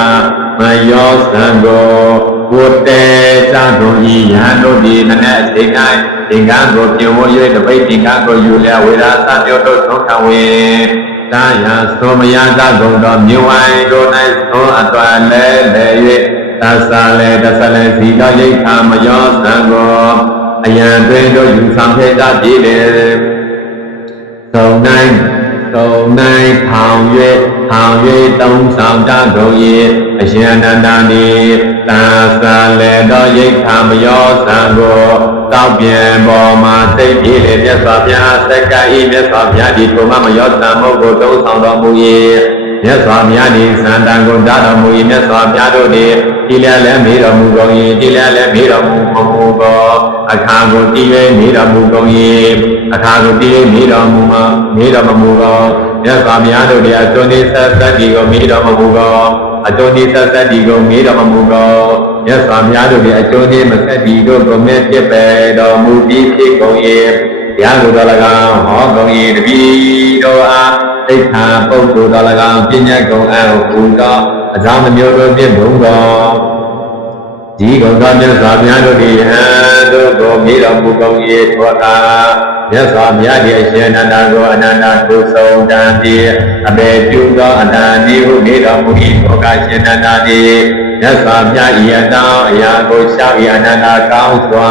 မယောသံကိုဘုတေသံတို့ဤယဟန်တို့သည်နည်းအချိန်၌သင်္ကန်းကိုပြုံဝ၍တပိတ်သင်္ကန်းကိုယူလျဝေရာသပြောတို့သုံးခံဝေတာယသောမယသကုံတော်မြေဝိုင်းတို့၌သောအတော်လဲ၍ သစ္စာလေတသလေစီတော်ရိတ်ခါမယောသံကိုအယံတွင်တို့ယူဆောင်ခဲ့ကြပြည်လေသုံးနိုင်ထောင်၍သုံးဆောင်ကြကုန်၏အရှင်အနန္တနိသစ္စာလေတော်ရိတ်ခါမယောသံကိုတောက်ပြန်ပေါ်မှာသိပြည်လေမြတ်စွာဘုရားသက္ကဤမြတ်စွာဘုရားဒီထိုမမယောသံမုတ်ကိုသုံးဆောင်တော်မူ၏မြတ်စွာဘုရားဒီသံတန်ကိုတားတော်မူ၏မြတ်စွာဘုရားတို့သည်တိလလည်းမေးတော်မူကုန်၏တိလလည်းမေးတော်မူကုန်အခါကိုတိ၍မေးတော်မူကုန်၏အခါကိုတိ၍မေးတော်မူကုန်မြတ်စွာဘုရားတို့သည်အတုန်ဒီသတ္တိကိုမေးတော်မမူကုန်အတုန်ဒီသတ္တိကိုမေးတော်မမူကုန်မြတ်စွာဘုရားတို့သည်အတုန်ဒီမသတ္တိတို့ကိုမဲ့ပြစ်ပယ်တော်မူပြီးဖြစ်ကုန်၏ဘုရားတို့တော်၎င်းဟောကုန်၏တပည့်တို့အားသိက္ခာပုဂ္ဂိုလ်တော်၎င်းပညာကုန်အံ့ဟူသောအကြောင်းမျိုးတို့ဖြင့်ဘုံတော်ဒီကုန်သောမြတ်စွာဘုရားတို့သည်ဟံတို့ကိုမေးတော်မူကုန်၏သောတာမြတ်စွာဘုရား၏အရှင်အနန္တကိုအနန္တကုဆုံးတံသည်အဘေပြုသောအနန္တိဟုမေးတော်မူ၏သောကရှင်အနန္တသည်မြတ်စွာဘုရား၏အတောင်းအရာကိုရှောက်၏အနန္တကောင်းစွာ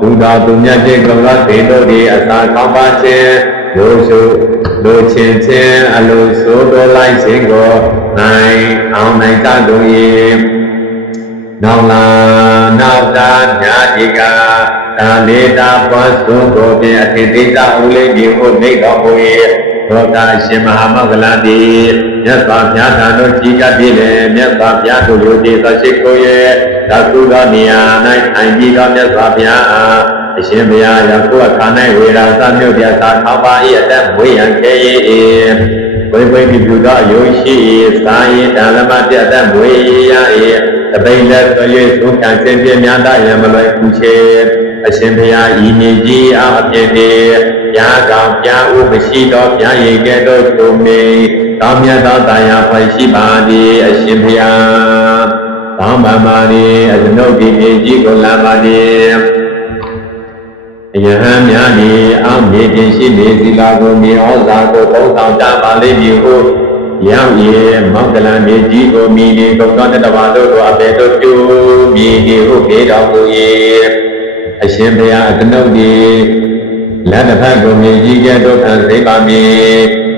သူတော်သူမြတ်ခြင်းကုန်သောဒေတို့သည်အစာကောင်းပါခြင်းလိုချင်ခြင်းအလိုဆိုတော်လိုက်ခြင်းကိုနိုင်အောင်နိုင်တတ်ကုန်၏နောက်တာညာတိကသာလေတာပွားစုကိုဖြင့်အထိတိတဥလိဒီကိုမိတော်မူ၏သောတာရှင်မဟာမောဂလန်သည်မြတ်စွာဘုရားထံသို့ကြီးကပ်ပြီးလေမြတ်စွာဘုရားတို့လူသည်သောရှိကိုရဲ့သကုသောနေရာ၌ထိုင်ပြီးသောမြတ်စွာဘုရားအားအရှင်ဘုရားယခုအခါ၌ဝေရာသမြို့ပြသာထောက်ပါ၏အသက်မွေးရန်ခဲ၏ဝိပိပြုသောအယုရှိ၏သာယဓမ္မပြတ်သက်မွေးရ၏တပိန်လက်ဆွေ၍သုခံခြင်းပြများတရံမလွယ်ကူချေအရှင်ဘုရားဤနေကြီးအားအပြည့်တည်းပြားကောင်ပြားဥမရှိသောပြားရည်ကဲ့သို့သူမေကောင်းမြတ်သောတရားဖွယ်ရှိပါသည်အရှင်ဘုရားကောင်းပါပါသည်အကျွန်ုပ်ဒီနေကြီးကိုလာပါသည်ယဟန်များသည်အောင်းမြေတင်ရှိနေသီလာကိုမြေဩဇာကိုသုံးဆောင်ကြပါလိမ့်မည်ဟုရောက်၏မောက္ကလံမြေကြီးကိုမိနေကုန်သောတတဝါတို့ကိုအဘေတို့ပြုမိနေဟုပြေတော်မူ၏အရှင်ဘုရားအကျွန်ုပ်သည်လက်တစ်ဖက်ကိုမြေကြီးကဲ့သို့ခံစေပါမည်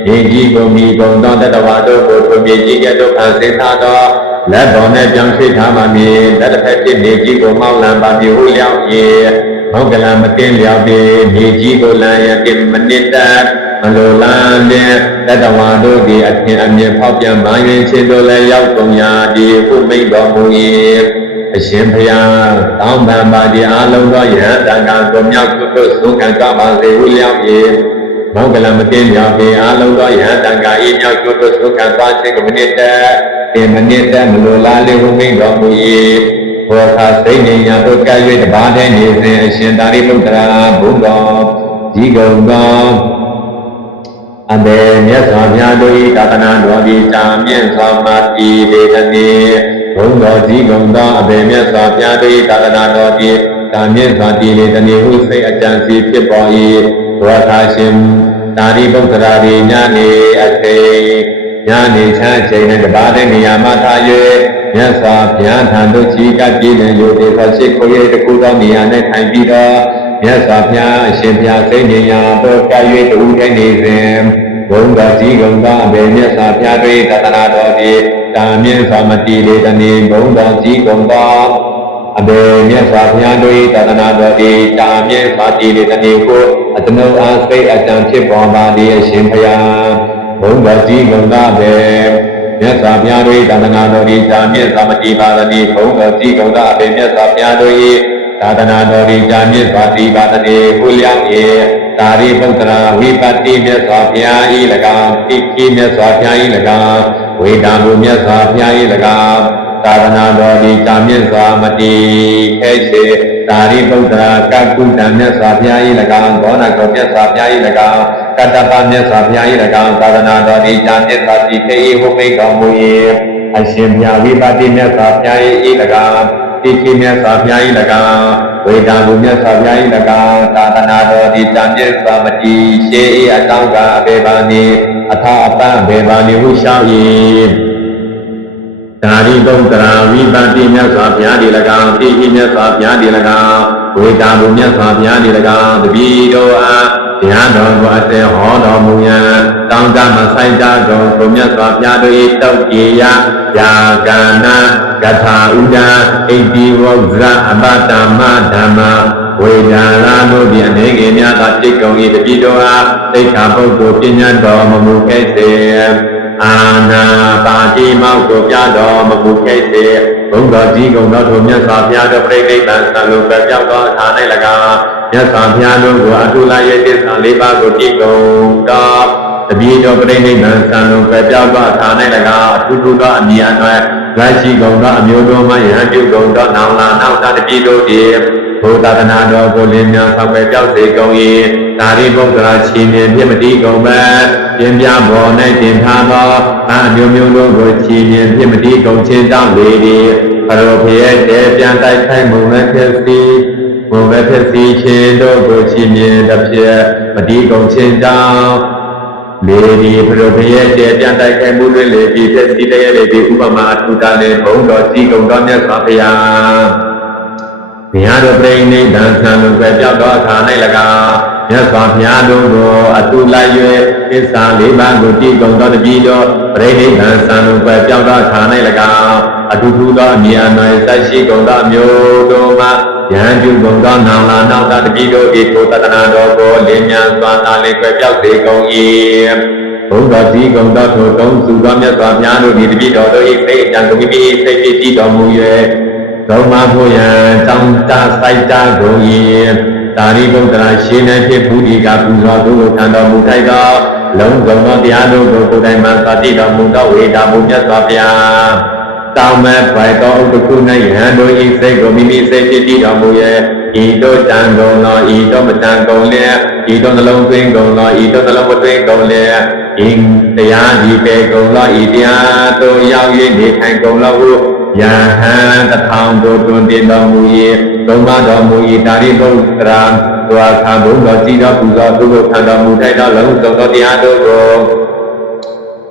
မြေကြီးကိုမိကုန်သောတတဝါတို့ကိုထိုမြေကြီးကဲ့သို့ခံစေထားသောလက်တော်နဲ့ပြောင်းရွှေ့ထားပါမည်လက်တစ်ဖက်ဖြစ်မြေကြီးကိုမောက်လံပါမည်ဟုလျောက်၏မောက္ကလံမတင်လျောက်သည်မြေကြီးကိုလံရပြမနစ်တမလိုလားလင်တတဝါတို့သည်အထင်အမြင်ဖောက်ပြန်မှရင်ခြင်းတို့လည်းရောက်ကုန်ရာသည်ဟုမိန့်တော်မူ၏အရှင်ဘုရားတောင်းပန်ပါသည်အလုံးသောယဟန်တန်ခါကိုမြောက်တို့သုံးခံကြပါစေဟုလျောက်၏မောက္ကလံမတင်လျောက်သည်အလုံးသောယဟန်တန်ခါ၏မြောက်တို့သုံးခံသွားခြင်းကိုမနစ်တမလိုလားလင်ဟုမိန့်တော်မူ၏ဘောခသိဉ္ဇညာတို့ကဲ့၍တပါးတည်းနေစဉ်အရှင်သာရိပုတ္တရာဘုံတော်ဒီကုံတော်အဘေမြတ်စွာဘုရားတို့၏သာသနာတော်သည်တာမြင့်စွာမှတည်လေသည်ဘုံတော်ဒီကုံတော်အဘေမြတ်စွာဘုရားတို့၏သာသနာတော်သည်တာမြင့်စွာတည်လေသည်ဟုစိတ်အကြံစီဖြစ်ပေါ်၏ဘောခရှင်သာရိပုတ္တရာသည်ညနေအချိန်ညနေချမ်းချိန်၌တပါးတည်းနေရာမှထား၍မြတ်စွာဘုရားထံသို့ကြီးကပ်ပြည်လင်ယုဒေသောရှိခိုး၍တခုသောနေရာ၌ထိုင်ပြီးတော့မြတ်စွာဘုရားအရှင်ဘုရားစိတ်ဉာဏ်တို့ကပ်၍တူထိုင်နေစဉ်ဘုံတော်ကြီးကုံသောအဘေမြတ်စွာဘုရားတို့၏သာသနာတော်သည်တာမြင့်စွာမတည်လေသည်ဘုံတော်ကြီးကုံသောအဘေမြတ်စွာဘုရားတို့၏သာသနာတော်သည်တာမြင့်စွာတည်လေသည်ကိုအကျွန်ုပ်အားစိတ်အကြံဖြစ်ပေါ်ပါသည်အရှင်ဘုရားဘုံတော်ကြီးကုံသောအဘေမြတ်စွာဘုရားတို့၏သာသနာတော်သည်တာမြင့်စွာမတည်ပါသည်ဘုံတော်ကြီးကုံသောအဘေမြတ်စွာဘုရားတို့၏သာသနာတော်သည်တာမြင့်စွာတည်ပါသည်ဟုလျောက်၏သာရိပုတ္တရာဝိပတ္တိမြတ်စွာဘုရား၏၎င်းတိခိမြတ်စွာဘုရား၏၎င်းဝေဒာဘုမြတ်စွာဘုရား၏၎င်းသာသနာတော်သည်တာမြင့်စွာမတည်ခဲစေသာရိပုတ္တရာကကုတံမြတ်စွာဘုရား၏၎င်းဘောဓဂောမြတ်စွာဘုရား၏၎င်းကတ္တပမြတ်စွာဘုရား၏၎င်းသာသနာတော်သည်တာမြင့်စွာတည်ခဲ၏ဟုမိန့်တော်မူ၏အရှင်ဘုရားဝိပတ္တိမြတ်စွာဘုရား၏၎င်းတိခိမြတ်စွာဘုရား၏၎င်းဝေဒာဘုမြတ်စွာဘုရား၏၎င်းသာသနာတော်သည်တာမြင့်စွာမတည်ရှေး၏အတောင်းကအဘေဘာနိအထာအပံအဘေဘာနိဟုရှောက်၏ ဒါရိပုတ္တရာဝိပတ္တိမြတ်စွာဘုရားဒီ၎င်းတိဟိမြတ်စွာဘုရားဒီ၎င်းဝေတာဘုမြတ်စွာဘုရားဒီ၎င်းတပည့်တို့အားဘုရားတော်ကိုအစေဟောတော်မူရန်တောင်းတမဆိုင်တာတော်ဘုမြတ်စွာဘုရားတို့၏တောက်ပြေယယာကနာကထာဥဒာဣတိဝုဇ္ဇအပတ္တမဓမ္မဝေဒာရာတို့ဒီအနေငယ်များသာတိတ်ကုန်၏တပည့်တို့အားသိက္ခာပုဂ္ဂိုလ်ပညာတော်မမူခဲ့စေအာနာပါတိမောက်ကိုပြတော်မမူခဲ့စေဘုံတော်ကြီးကုံတော်တို့မြတ်စွာဘုရားတို့ပြိဋိဘံသံလိုပဲပြောက်သောအခါ၌၎င်းမြတ်စွာဘုရားတို့ကိုအတုလရဲ့တစ္ဆာ၄ပါးကိုကြည်ကုန်တော်တပည့်တော်ပြိဋိဘံသံလိုပဲပြောက်သောအခါ၌၎င်းအထူးထူးသောအမြင်အနွယ်ရရှိကုန်သောအမျိုးတို့မှယဟန်ပြုကုန်သောနောင်လာနောက်တပည့်တို့သည်ဘုရားသနာတော်ကိုလင်းမြန်ဆောက်ပဲပြောက်စေကုန်၏သာရိပုတ္တရာချီးမြှင့်ပြမတိကုန်ပဲပြင်းပြပေါ်၌တင်ထားသောအမျိုးမျိုးတို့ကိုချီးမြှင့်ပြမတိကုန်ခြင်းတောင်းလေသည်ဘရောဖျဲတဲပြန်တိုက်ခိုက်မှုမဲ့ဖြစ်စီဘုံမဲ့ဖြစ်စီခြင်းတို့ကိုချီးမြှင့်တစ်ဖြစ်မတိကုန်ခြင်းတောင်းလေဒီဘရောဖျဲတဲပြန်တိုက်ခိုက်မှုတွင်လေပြီးဖြစ်စီတည်းလေပြီးဥပမာအထူးတာနှင့်ဘုံတော်ကြီးကုန်တော်မြတ်စွာဘုရားဘုရားတို့ပြိဋိဒံသံလိုပဲပြောက်သောအခါ၌၎င်းမြတ်စွာဘုရားတို့ကိုအတူလိုက်၍သစ္စာ၄ပါးကိုတည်ကုန်သောတပည့်တော်ပြိဋိဒံသံလိုပဲပြောက်သောအခါ၌၎င်းအတူတူသောအမြင်အနွယ်ဆက်ရှိကုန်သောမျိုးတို့မှယဟန်ပြုကုန်သောနောင်လာနောက်သောတပည့်တို့၏ကိုသတ္တနာတော်ကိုလင်းမြန်စွာသာလေးပဲပြောက်စေကုန်၏ဘုရားကြီးကုန်သောထိုသုံးစုသောမြတ်စွာဘုရားတို့၏တပည့်တော်တို့၏စိတ်အကြံကိုမိမိစိတ်ပြည့်တည်တော်မူ၍သုံးပါးဖို့ရန်တောင်းတစိုက်တာကုန်၏သာရိပုတ္တရာရှင်၌ဖြစ်ဘူးဒီကပူဇော်သူကိုခံတော်မူထိုက်သောလုံးစုံသောတရားတို့ကိုကိုယ်တိုင်မှသာတိတော်မူသောဝေဒာဘုမြတ်စွာဘုရားတောင်းမဲ့ပိုက်သောဥပကု၌ယဟန်တို့၏စိတ်ကိုမိမိစိတ်ဖြစ်တည်တော်မူရဲ့ဤတို့တန်ကုန်သောဤတို့မတန်ကုန်လျက်ဤတို့နှလုံးသွင်းကုန်သောဤတို့နှလုံးမသွင်းကုန်လျက်ဤတရားဒီပေကုန်သောဤတရားတို့ရောက်၍နေထိုင်ကုန်သောဟုယဟန်တထောင်တို့တွင်တင်တော်မူ၏သုံးပါတော်မူ၏တာရိပုတ္တရာတွာခါဘုံတော်ကြည်တော်ပူဇော်သူကိုခံတော်မူထိုက်သောလုံးစုံသောတရားတို့ကို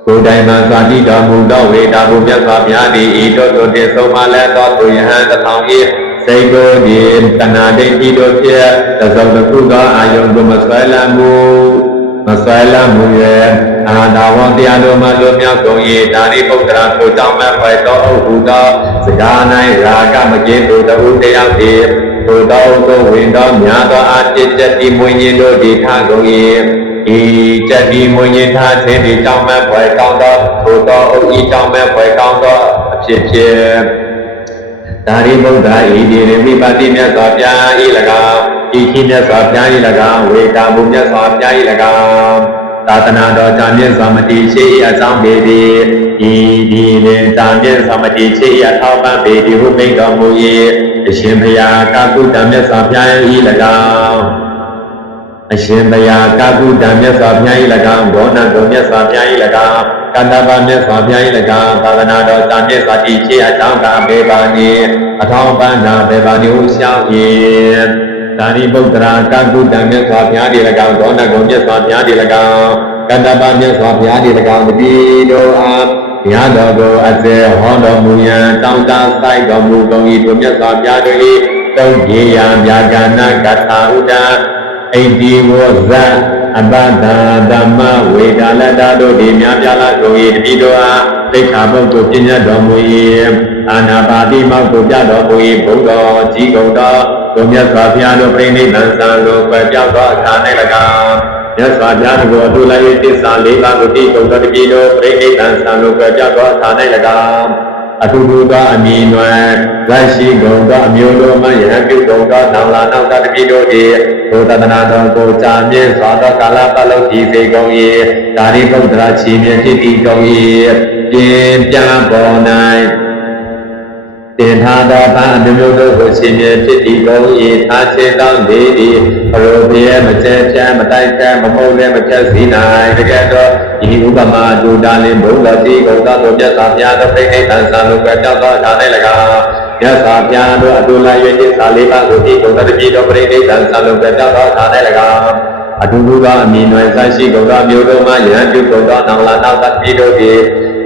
ကိုယ်တိုင်မှသာတိတော်မူသောဝေဒာဘုမြတ်စွာဘုရားသည်ဤတို့တွင်တင်ဆုံးမလဲသောသူယဟန်တထောင်၏စိတ်ကိုဒီတဏှာဒိဋ္ဌိတို့ဖြင့်သဇုံတစ်ခုသောအာယုံကိုမဆွဲလမ်းမှုရဲ့အာနာဝတရားတို့မှလွတ်မြောက်ကုန်၏ဒါရိပုတ္တရာထိုကြောင့်မဲ့ဖွယ်သောဥဟုသောစကား၌ရာဂမကင်းသူတဦးတယောက်သည်ထိုသောသို့ဝင်သောများသောအတ္တချက်တိမွေညင်တို့ဒီထကုန်၏ဤချက်တိမွေညင်ထားခြင်းဒီကြောင့်မဲ့ဖွယ်ကောင်းသောထိုသောဥဤကြောင့်မဲ့ဖွယ်ကောင်းသောအဖြစ်ဖြင့်ဒါရိပုတ္တရာဤဒီရိမိပါတိမြတ်စွာဘုရားဤ၎င်းဤခိမြတ်စွာဘုရားဤ၎င်းဝေတာဘုမြတ်စွာဘုရားဤ၎င်းသာသနာတော်ဇာမြင့်စွာမတိရှိ၏အကြောင်းပေသည်ဤဒီလင်ဇာမြင့်စွာမတိရှိ၏အထောက်ပံ့ပေသည်ဟုမိန့်တော်မူ၏အရှင်ဘုရားကာကုတ္တမြတ်စွာဘုရားဤ၎င်းအရှင်ဘုရားကာကုတ္တမြတ်စွာဘုရားဤ၎င်းဘောနတုမြတ်စွာဘုရားဤ၎င်းကတ္တပမြတ်စွာဘုရားဤ၎င်းသာသနာတော်ဇာမြင့်စွာတည်ရှိအကြောင်းကဘေပါနေအထောက်ပံ့တာဘေပါနေဟုရှောင်း၏သာရိပုတ္တရာကာကုတ္တမြတ်စွာဘုရားဒီ၎င်းဒေါနဂုံမြတ်စွာဘုရားဒီ၎င်းကတ္တပမြတ်စွာဘုရားဒီ၎င်းတတိတို့အားဘုရားတော်ကိုအစေဟောတော်မူရန်တောင်းတဆိုင်တော်မူကုန်၏တို့မြတ်စွာဘုရားတို့၏တုံ့ပြေယံဗျာကနာကထာဥဒ္ဒဣတိဝဇ္ဇအပတ္တဓမ္မဝေဒာလတ္တတို့သည်များပြားလာကုန်၏တတိတို့အားသိက္ခာပုဒ်ကိုပြညတ်တော်မူ၏အာနာပါတိမောက်ကိုပြတော်မူ၏ဘုဒ္ဓကြီးကုန်တော်တို့မြတ်စွာဘုရားတို့ပြိဋိဘံသံလိုကွယ်ပြောက်သောအခါ၌၎င်းမြတ်စွာဘုရားတို့ကိုအတူလိုက်၍သစ္စာ၄ပါးကိုတည်ကုန်သောတတိတို့ပြိဋိဘံသံလိုကွယ်ပြောက်သောအခါ၌၎င်းအတူတူသောအမည်နွယ်ရရှိကုန်သောအမျိုးတို့မှယဟန်ပြုကုန်သောနောင်လာနောက်သောတတိတို့သည်ဘုဒ္ဓသနာတော်ကိုကြာမြင့်စွာသောကာလပတ်လုံးတည်စေကုန်၏ဒါရိပုတ္တရာချီးမြှင့်တည်ကုန်၏ပြင်းပြပေါ်၌တင်ထားသောဗအမျိုးတို့ကိုရှင်မြတ်ဖြစ်တည်ကုန်၏သာခြေသောလေသည်ဘရောပြဲမကျဲပြဲမတိုက်ပြဲမမုန်းလည်းမချက်စီနိုင်တကယ်တော့ဤဥပမာဒုတာလင်ဘုရားတိကုံသောမြတ်စွာဘုရားတို့ပြိဋိဘံသံလိုပဲကြောက်သောအခါ၌၎င်းမြတ်စွာဘုရားတို့အတူလိုက်၍သစ္စာ၄ပါးကိုတည်ကုန်သောတတိတော်ပြိဋိဘံသံလိုပဲကြောက်သောအခါ၌၎င်းအတူတူသောအမည်နွယ်ဆိုင်ရှိကုန်သောမျိုးတို့မှယဟန်ပြုကုန်သောနောင်လာနောက်တတိတို့သည်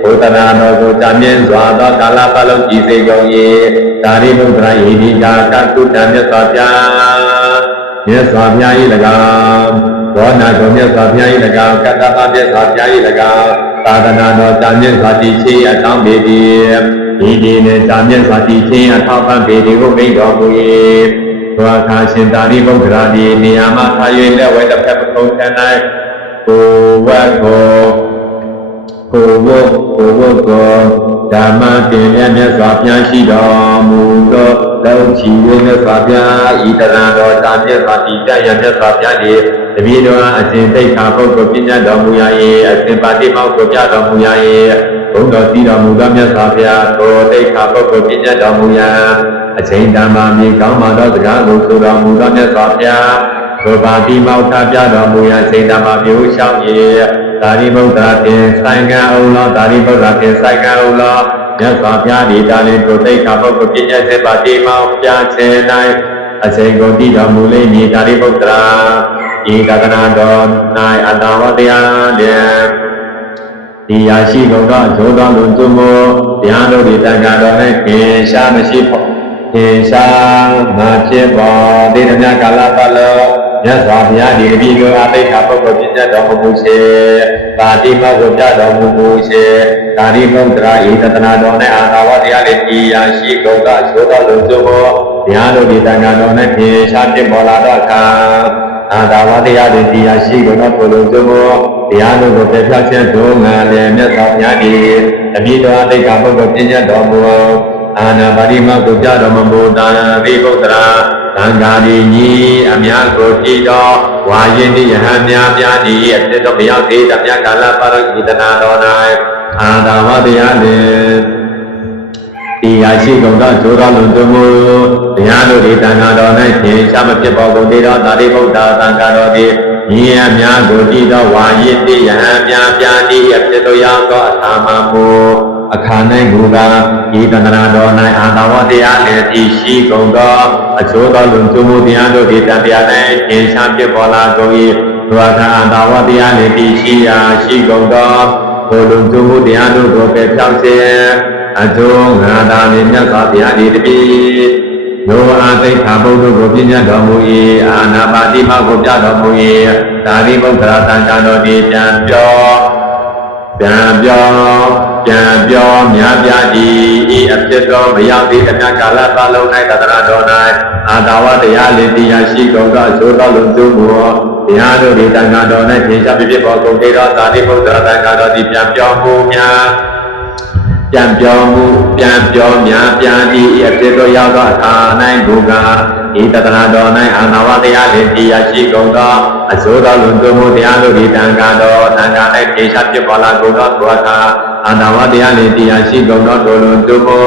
ဘ ဘုဒ္ဓနာတော်ကိုတာမြင့်စွာသောကာလပတ်လုံးကြည်စေကုန်၏ဒါရိမုဒ္ဒရာဤဒီကာကကုတ္တမြတ်စွာဘုရား၏၎င်းဘောနာတော်မြတ်စွာဘုရား၏၎င်းကတ္တပမြတ်စွာဘုရား၏၎င်းသာသနာတော်တာမြင့်စွာတည်ခြင်းအထောင်းပေသည်ဒီဒီနှင့်တာမြင့်စွာတည်ခြင်းအထောက်ပံ့ပေသည်ကိုမိန့်တော်မူ၏သောအခါရှင်သာရိပုတ္တရာသည်နေရာမှထား၍လက်ဝဲတစ်ဖက်ပခုံးထ၌ကိုဝတ်ကိုဓမ္မတင်မြတ်စွာဘုရားရှိတော်မူသောလောက်ချီဝိမြတ်စွာဘုရားဤတရံတော်တာမြတ်စွာတည်ကြရမြတ်စွာဘုရားသည်တပည့်တော်အရှင်သိက္ခာပုဂ္ဂိုလ်ပြညာတော်မူရ၏အရှင်ပါတိမောက်ကိုပြတော်မူရ၏ဘုံတော်စီတော်မူသောမြတ်စွာဘုရားကိုသိက္ခာပုဂ္ဂိုလ်ပြညာတော်မူရာအချိန်တန်မာမြေကောင်းမာသောစကားကိုဆိုတော်မူသောမြတ်စွာဘုရားကိုပါတိမောက်ထားပြတော်မူရာအချိန်တန်မာမြေကိုရှောက်၏သာရိပုတ္တရာသင်ဆိုင်ကံအောင်လောသာရိပုတ္တရာသင်ဆိုင်ကံအောင်လောမြတ်စွာဘုရားဒီတာလင်ကိုသိက္ခာပုဂ္ဂိုလ်ပြညာစေပါတိမောက်ပြချေ၌အချိန်ကိုတည်တော်မူလိမ့်မည်သာရိပုတ္တရာဤကကနာတော်၌အတ္တဝတရားလျက်ဒီယာရှိကုန်သောအကျိုးသောလူသူမို့တရားတို့ဒီတန်ခါတော်၌ခင်ရှားမရှိဖို့ခင်ရှားမဖြစ်ပေါ်သေတမြကာလပတ်လုံးမြတ်စွာဘုရားဒီအပြီးကိုအသိက္ခာပုဂ္ဂိုလ်ပြည့်တော်မူစေပါတိမောကိုပြတော်မူစေသာရိပုတ္တရာဤတသနာတော်၌အာသာဝတရားလေးဒီယာရှိကုန်သောအကျိုးသောလူသူမို့တရားတို့ဒီတန်ခါတော်၌ခင်ရှားဖြစ်ပေါ်လာသောအခါအာသာဝတရားတွေတရားရှိကုန်သောပုလုံးစုံတရားတို့ကိုပြပြချက်တို့ငါလည်းမြတ်စွာဘုရားသည်အပြည့်တော်အသိက္ခာပုဂ္ဂိုလ်ပြည့်ညတ်တော်မူအာနာပါရိမကိုပြတော်မူတာဝိပုတ္တရာသံဃာတိညီအများကိုကြည်တော်ဝါရင်တိယဟံများပြားသည်အဖြစ်တော်မရောက်သေးတမြတ်ကာလပါရဂိတနာတော်၌အာသာဝတရားနှင့်တရားရှိကုန်သောဇောတော်လူတို့မူတရားတို့ဒီတန်ခါတော်၌သင်ရှားမဖြစ်ပေါ်ကုန်သေးသောသာရိပုတ္တရာသံဃာတော်သည်ညီအများကိုကြည်သောဝါရင်တိယဟံများပြားသည်အဖြစ်တော်ရောက်သောအခါမှမူအခါ၌မူကားဤတဏ္ဍာတော်၌အာသာဝတရားလည်းတည်ရှိကုန်သောအကျိုးသောလူတို့မူတရားတို့ဒီတန်တရား၌သင်ရှားဖြစ်ပေါ်လာကုန်၏သောအခါအာသာဝတရားလည်းတည်ရှိရာရှိကုန်သောဘုလူတို့မူတရားတို့ကိုပဲဖြောက်စေအကျိုးငါသာမြတ်စွာဘုရားဒီတပိနောအာသိက္ခာပုဒ်တို့ကိုပြညတ်တော်မူ၏အာနာပါတိမောကိုပြတော်မူ၏သာရိပုတ္တရာသံဃာတော်သည်ပြန်ပြောများပြသည်ဤအဖြစ်တော်မရောက်သေးတဲ့ကာလပတ်လုံး၌သတ္တရတော်၌အာတာဝတရားလေးတရားရှိကုန်သောအကျိုးတော်လုံးစုံကိုတရားတို့ဒီသံဃာတော်၌သင်္ချာဖြစ်ပေါ်ကုန်သေးသောသာရိပုတ္တရာသံဃာတော်သည်ပြန်ပြောများပြာပြာသည်အဖြစ်တော်ရောက်သောအခါ၌ဘုရားဤတတနာတော်၌အာနာဝတရားလေးတရားရှိကုန်သောအစိုးတော်လွန်သူမှုတရားတို့ဒီတန်ခါတော်တန်ခါ၌ထေရှားဖြစ်ပေါ်လာကုန်သောဘုရားအာနာဝတရားလေးတရားရှိကုန်သောတို့လွန်သူမှု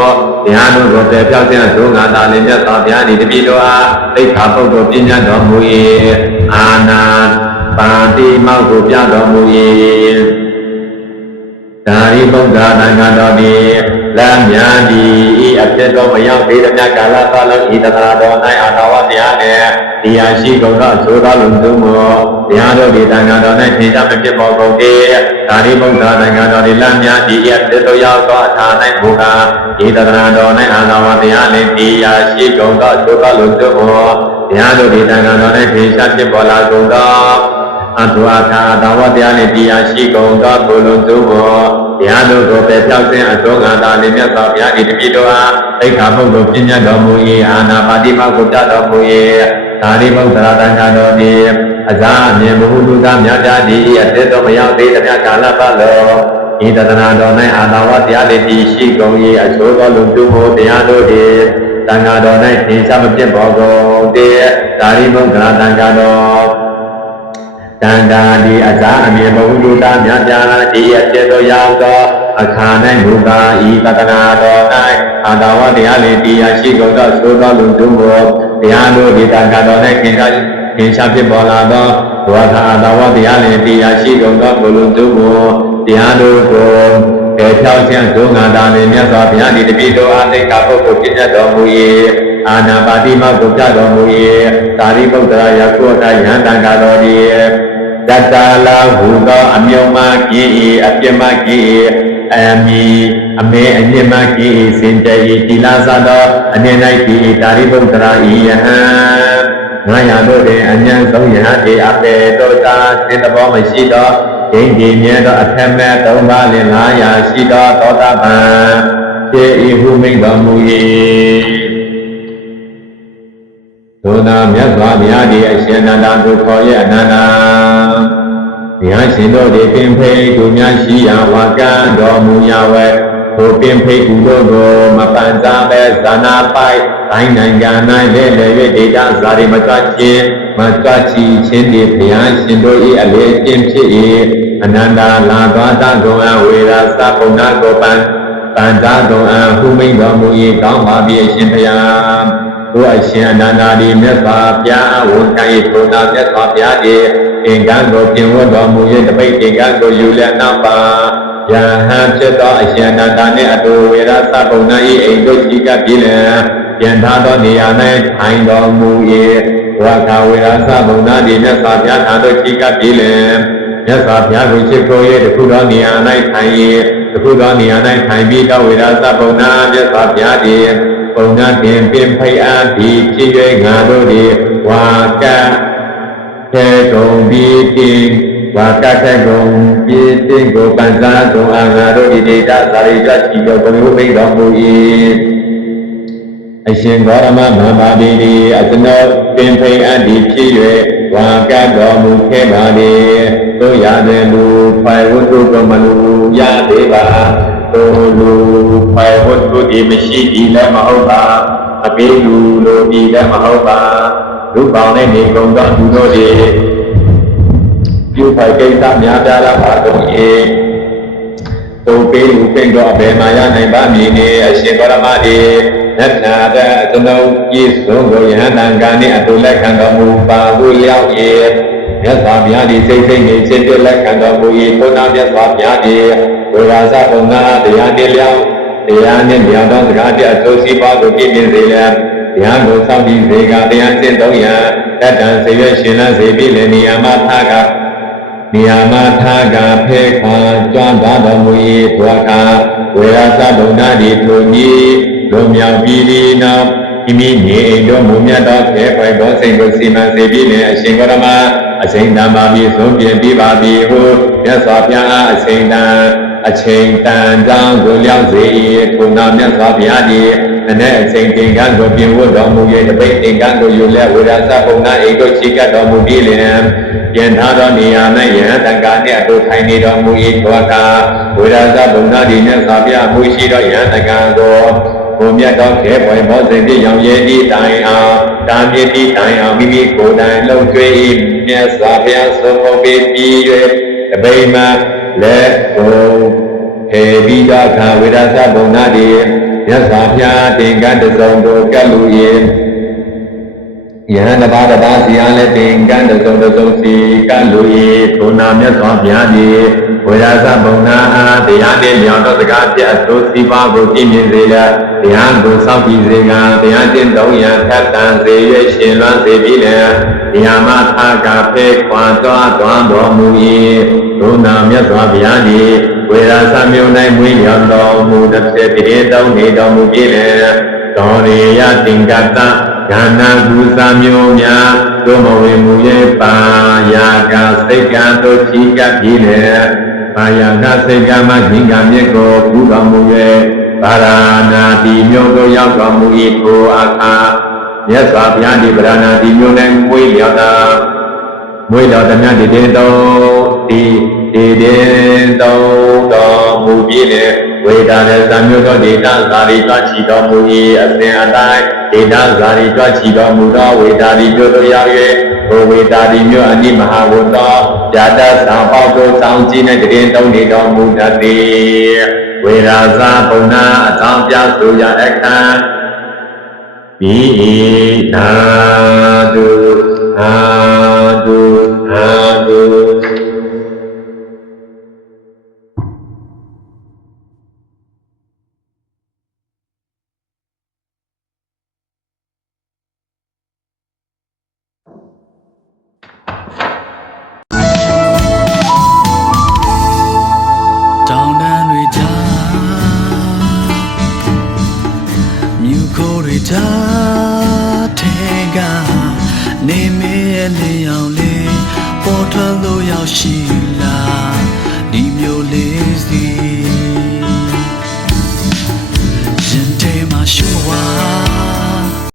တရားတို့ကိုပြေပြောက်ခြင်းဒုက္ခတာလေးမြတ်စွာဘုရားဒီတပိတော်အားသိက္ခာပုဒ်ကိုပြညတ်တော်မူ၏အာနာပါတိမောက်ကိုပြတော်မူ၏သာရိပုတ္တရာသံဃာတော်သည်လမ်းများသည်ဤအဖြစ်တော်မရောက်သေးတဲ့ကာလပတ်လုံးဤတသနာတော်၌အာသာဝတရားနှင့်တရားရှိကုန်သောအကျိုးတော်လုံးစုံကိုတရားတို့ဒီသံဃာတော်၌သင်္ချာမဖြစ်ပေါ်ကုန်သည်သာရိပုတ္တရာသံဃာတော်သည်လမ်းများသည်ဤအဖြစ်တော်ရောက်သောအခါ၌ဘုရားဤတသနာတော်၌အာသာဝတရားနှင့်တရားရှိကုန်သောအကျိုးတော်လုံးစုံကိုတရားတို့ဒီသံဃာတော်၌သင်္ချာဖြစ်ပေါ်လာကုန်သောအထုအခါသာဝတရားနှင့်တရားရှိကုန်သောဘုလုံးစုံကိုတရားတို့ကိုပဲဖြောက်ခြင်းအသောငါသာလေးမြတ်စွာဘုရားဤတပိတော်အားသိက္ခာပုဒ်ကိုပြညတ်တော်မူ၏အာနာပါတိမောကိုပြတော်မူ၏သာရိပုတ္တရာသံဃာတော်သည်အဇာအမြင်ဘုဟုတုသမြတ်တာသည်အသက်တော်မရောက်သေးတဲ့ကာလပတ်လုံးဤတသနာတော်၌အာသာဝတရားလေးတည်ရှိကုန်၏အချိုးတော်လူသူမို့တရားတို့သည်သံဃာတော်၌သင်္ချာမဖြစ်ပေါ်ကုန်သည်သာရိပုတ္တရာသံဃာတော်တန်တာဒီအဇာအမြင်ဘုဟုတုသမြတ်တာဒီအသက်တော်ရောက်သောအခါ၌ဘုရားဤပတနာတော်၌အာသာဝတရားလေးတရားရှိကုန်သောသို့သောလူတို့ကိုတရားတို့ဒီတန်ခါတော်၌ခင်ရှားဖြစ်ပေါ်လာသောဘုရားအာသာဝတရားလေးတရားရှိကုန်သောလူတို့ကိုတရားတို့ကိုကဲဖြောက်ခြင်းဒုက္ခတာလေးမြတ်စွာဘုရားဒီတပိတော်အသိက္ခာပုဂ္ဂိုလ်ပြည့်တော်မူ၏အာနာပါတိမောကိုပြတော်မူ၏သာရိပုတ္တရာယခုအတိုင်းယဟန်တန်ခါတော်သည်တတ္တလာဟုသောအမြုံမကြီး၏အပြစ်မကြီး၏ အမေအညင်မကီစင်တေဤတိလာသတော်အနေ၌ဒီတာရိပုတ္တရာဤယဟံငါရတို့တွင်အញ្ញံဆုံးယဟတေအပေတောတာစေတဘောမရှိသောဒိဋ္ဌိမြဲသောအထက်မဲ့၃ပါးလင်900ရှိသောသောတာပန်ဖြစ်ဤဟုမိန့်တော်မူ၏သို့သောမြတ်စွာဘုရားသည်အရှင်အနန္ဒာကိုခေါ်၍အနန္ဒာဘုရားရှင်တို့သည်ပင်ဖေးသူများရှိရာဝါကံတော်မူရာဝဲထိုပင်ဖေးသူတို့ကိုမပန်စားပဲဇာနာပိုက်တိုင်းနိုင်ငံ၌လည်း၍ဒေတာဇာတိမတွချင်းမတွချီချင်းသည်ဘုရားရှင်တို့၏အလေကျင့်ဖြစ်၏အနန္ဒာလာသွားတကုံအဝေရာသပုံနာကိုပန်သားကုံအဟုမိန်တော်မူ၏ကောင်းပါပြီအရှင်ဘုရားတို့အရှင်အနန္ဒာသည်မြတ်စွာဘုရားဝန်ခံ၏ထိုနာမြတ်စွာဘုရားသည်သင်္ကန်းကိုပြင်ဝတ်တော်မူ၍တပိတ်သင်္ကန်းကိုယူလျက်နောက်ပါယဟန်ဖြစ်သောအရှင်အနန္ဒာနှင့်အတူဝေရသပုံနာ၏အိမ်တို့ကြီးကပ်ပြီးလျက်ပြန်ထားသောနေရာ၌ထိုင်တော်မူ၏ဝါခဝေရသပုံနာသည်မြတ်စွာဘုရားထံသို့ကြီးကပ်ပြီးလျက်မြတ်စွာဘုရားကိုချစ်ကို၍တခုသောနေရာ၌ထိုင်၏တခုသောနေရာ၌ထိုင်ပြီးတော့ဝေရသပုံနာမြတ်စွာဘုရားသည်ပုံနာတင်ပင်ဖိတ်အားသည်ဖြစ်၍ငါတို့သည်ဝါကတေကုံပြီးတင်ဝါကတေကုံပြီးတင်ကိုပန်စားကုန်အားငါတို့ဒီဒေတာသာရိတ္တရှိသောဘုရားမိတ်တော်မူ၏အရှင်ဂေါရမမဟာဗေဒီအကျွန်ုပ်ပင်ဖိတ်အားသည်ဖြစ်၍ဝါကတော်မူခဲ့ပါသည်တို့ရတဲ့လူဖိုင်ဝတ္ထုကမလူရသေးပါတို့လူဖိုင်ဝတ္ထုဒီမရှိဒီလည်းမဟုတ်ပါအပေလူလိုဒီလည်းမဟုတ်ပါလူပေါင်းနဲ့နေကုန်သောသူတို့သည်ပြုဖိုင်ကိစ္စများပြားလာပါကုန်၏တို့ပေလူပိတ်တော့အဘယ်မှာရနိုင်ပါမည်နည်းအရှင်ဂေါရမသည်နတ်နာတဲ့အကျွန်ုပ်ပြည့်စုံကိုယဟန်တန်ကနှင့်အတူလက်ခံတော်မူပါဟုလျောက်၏မြတ်စွာဘုရားသည်စိတ်စိတ်နှင့်ချင်းပြလက်ခံတော်မူ၏ထို့နောက်မြတ်စွာဘုရားသည်ဝေရာဇပုံနာတရားနှင့်လျောက်တရားနှင့်လျောက်သောစကားပြအကျိုးစီးပွားကိုပြည့်မြင်စေလျက်တရားကိုစောင့်တည်စေကတရားကျင့်သုံးရန်တတ္တံစေရရှင်လန်းစေပြီးလည်းနေရာမှာထားကဖေခွာကြွမ်းသွားတော်မူ၏ထိုအခါဝေရာဇပုံနာသည်ထိုနည်းလွန်မြောက်ပြီးသည့်နောက်မိမိနေအိမ်တို့မူမြတ်သောဖေခွေဘောစိန်ကိုစီမံစေပြီးလည်းအရှင်ဂေါရမအချိန်တန်ပါပြီဆုံးပြင်ပြီးပါပြီဟုမြတ်စွာဘုရားအချိန်တန်ကြောင်းကိုလျောက်စေ၏ထိုနောက်မြတ်စွာဘုရားသည်အ내အချိန်သင်္ကန်းကိုပြင်ဝတ်တော်မူ၍တပိတ်သင်္ကန်းကိုယူလျက်ဝေရာဇပုံနာအိမ်တို့ချီကပ်တော်မူပြီးလျင်ပြန်ထားသောနေရာ၌ယဟန်တန်ခါနှင့်အတူထိုင်နေတော်မူ၏ထိုအခါဝေရာဇပုံနာသည်မြတ်စွာဘုရားမှုရှိသောယဟန်တန်ခါကိုဘုံမြတ်သောခေပွေမောဇဉ်တိရောင်ရည်ဤတိုင်အောင်တာမြစ်ဤတိုင်အောင်မိမိကိုယ်တိုင်လှုပ်ကြွေး၏မြတ်စွာဘုရားဆုံးမပြီး၍တပိတ်မှလက်ကိုဖေပြီးသောအခါဝေရာဇပုံနာသည်မြတ်စွာဘုရားသင်္ကန်းတစ်စုံကိုကပ်လူ၏ယဟန်တစ်ပါးစီအားလည်းသင်္ကန်းတစ်စုံစီကပ်လူ၏ထိုနာမြတ်စွာဘုရားသည်ဝေရာဇပုံနာအားတရားနှင့်လျောက်သောစကားပြအဆိုးစီးပွားကိုပြည့်မြင်စေလျက်တရားကိုစောင့်ကြည့်စေကတရားကျင့်သုံးရန်ထပ်တန်စေ၍ရှင်လွန်စေပြီးလည်းတရားမှထားကဖေခွာသွားတော်မူ၏ထိုနာမြတ်စွာဘုရားသည်ဝေရာဇမြို့၌မွေးလျော်တော်မူတစ်ဖြစ်တည်တော်နေတော်မူပြီးလည်းတော်ရေယသင်္ကတ္တဉာဏကုသမျိုးများတို့မဝင်မူ၍ပါယာကစိတ်ကံတို့ချီကပ်ပြီးလည်းပါယာကစိတ်ကံမှဉာဏ်ကမြစ်ကိုကူတော်မူ၍ပါရဏာတိမျိုးတို့ရောက်တော်မူ၏ထိုအခါမြတ်စွာဘုရားဒီပါရဏာတိမျိုး၌မွေးလျော်သည်မြတ်တည်တော်မူပြီးလေဝေဒာလည်းသံမျိုးသောဒေတာဇာတိကြွချီတော်မူ၏အစဉ်အတိုင်းဒေတာဇာတိကြွချီတော်မူသောဝေဒာတိမျိုးတို့ရောက်၍ဘဝေဒာတိမျိုးအနိမဟာဝတ္တဇာတသံပေါတို့စောင်းကြီးနဲ့တည်တော်နေတော်မူတတ်သည်ဝေရာဇပုံနာအကြောင်းပြဆိုရအခါမိနာတုအာတုအာတုတောင်တန်းတွေကြား ထဲကနေမရဲ့လျောင်လေးပေါ်ထွက်လို့ရောက်ရှိ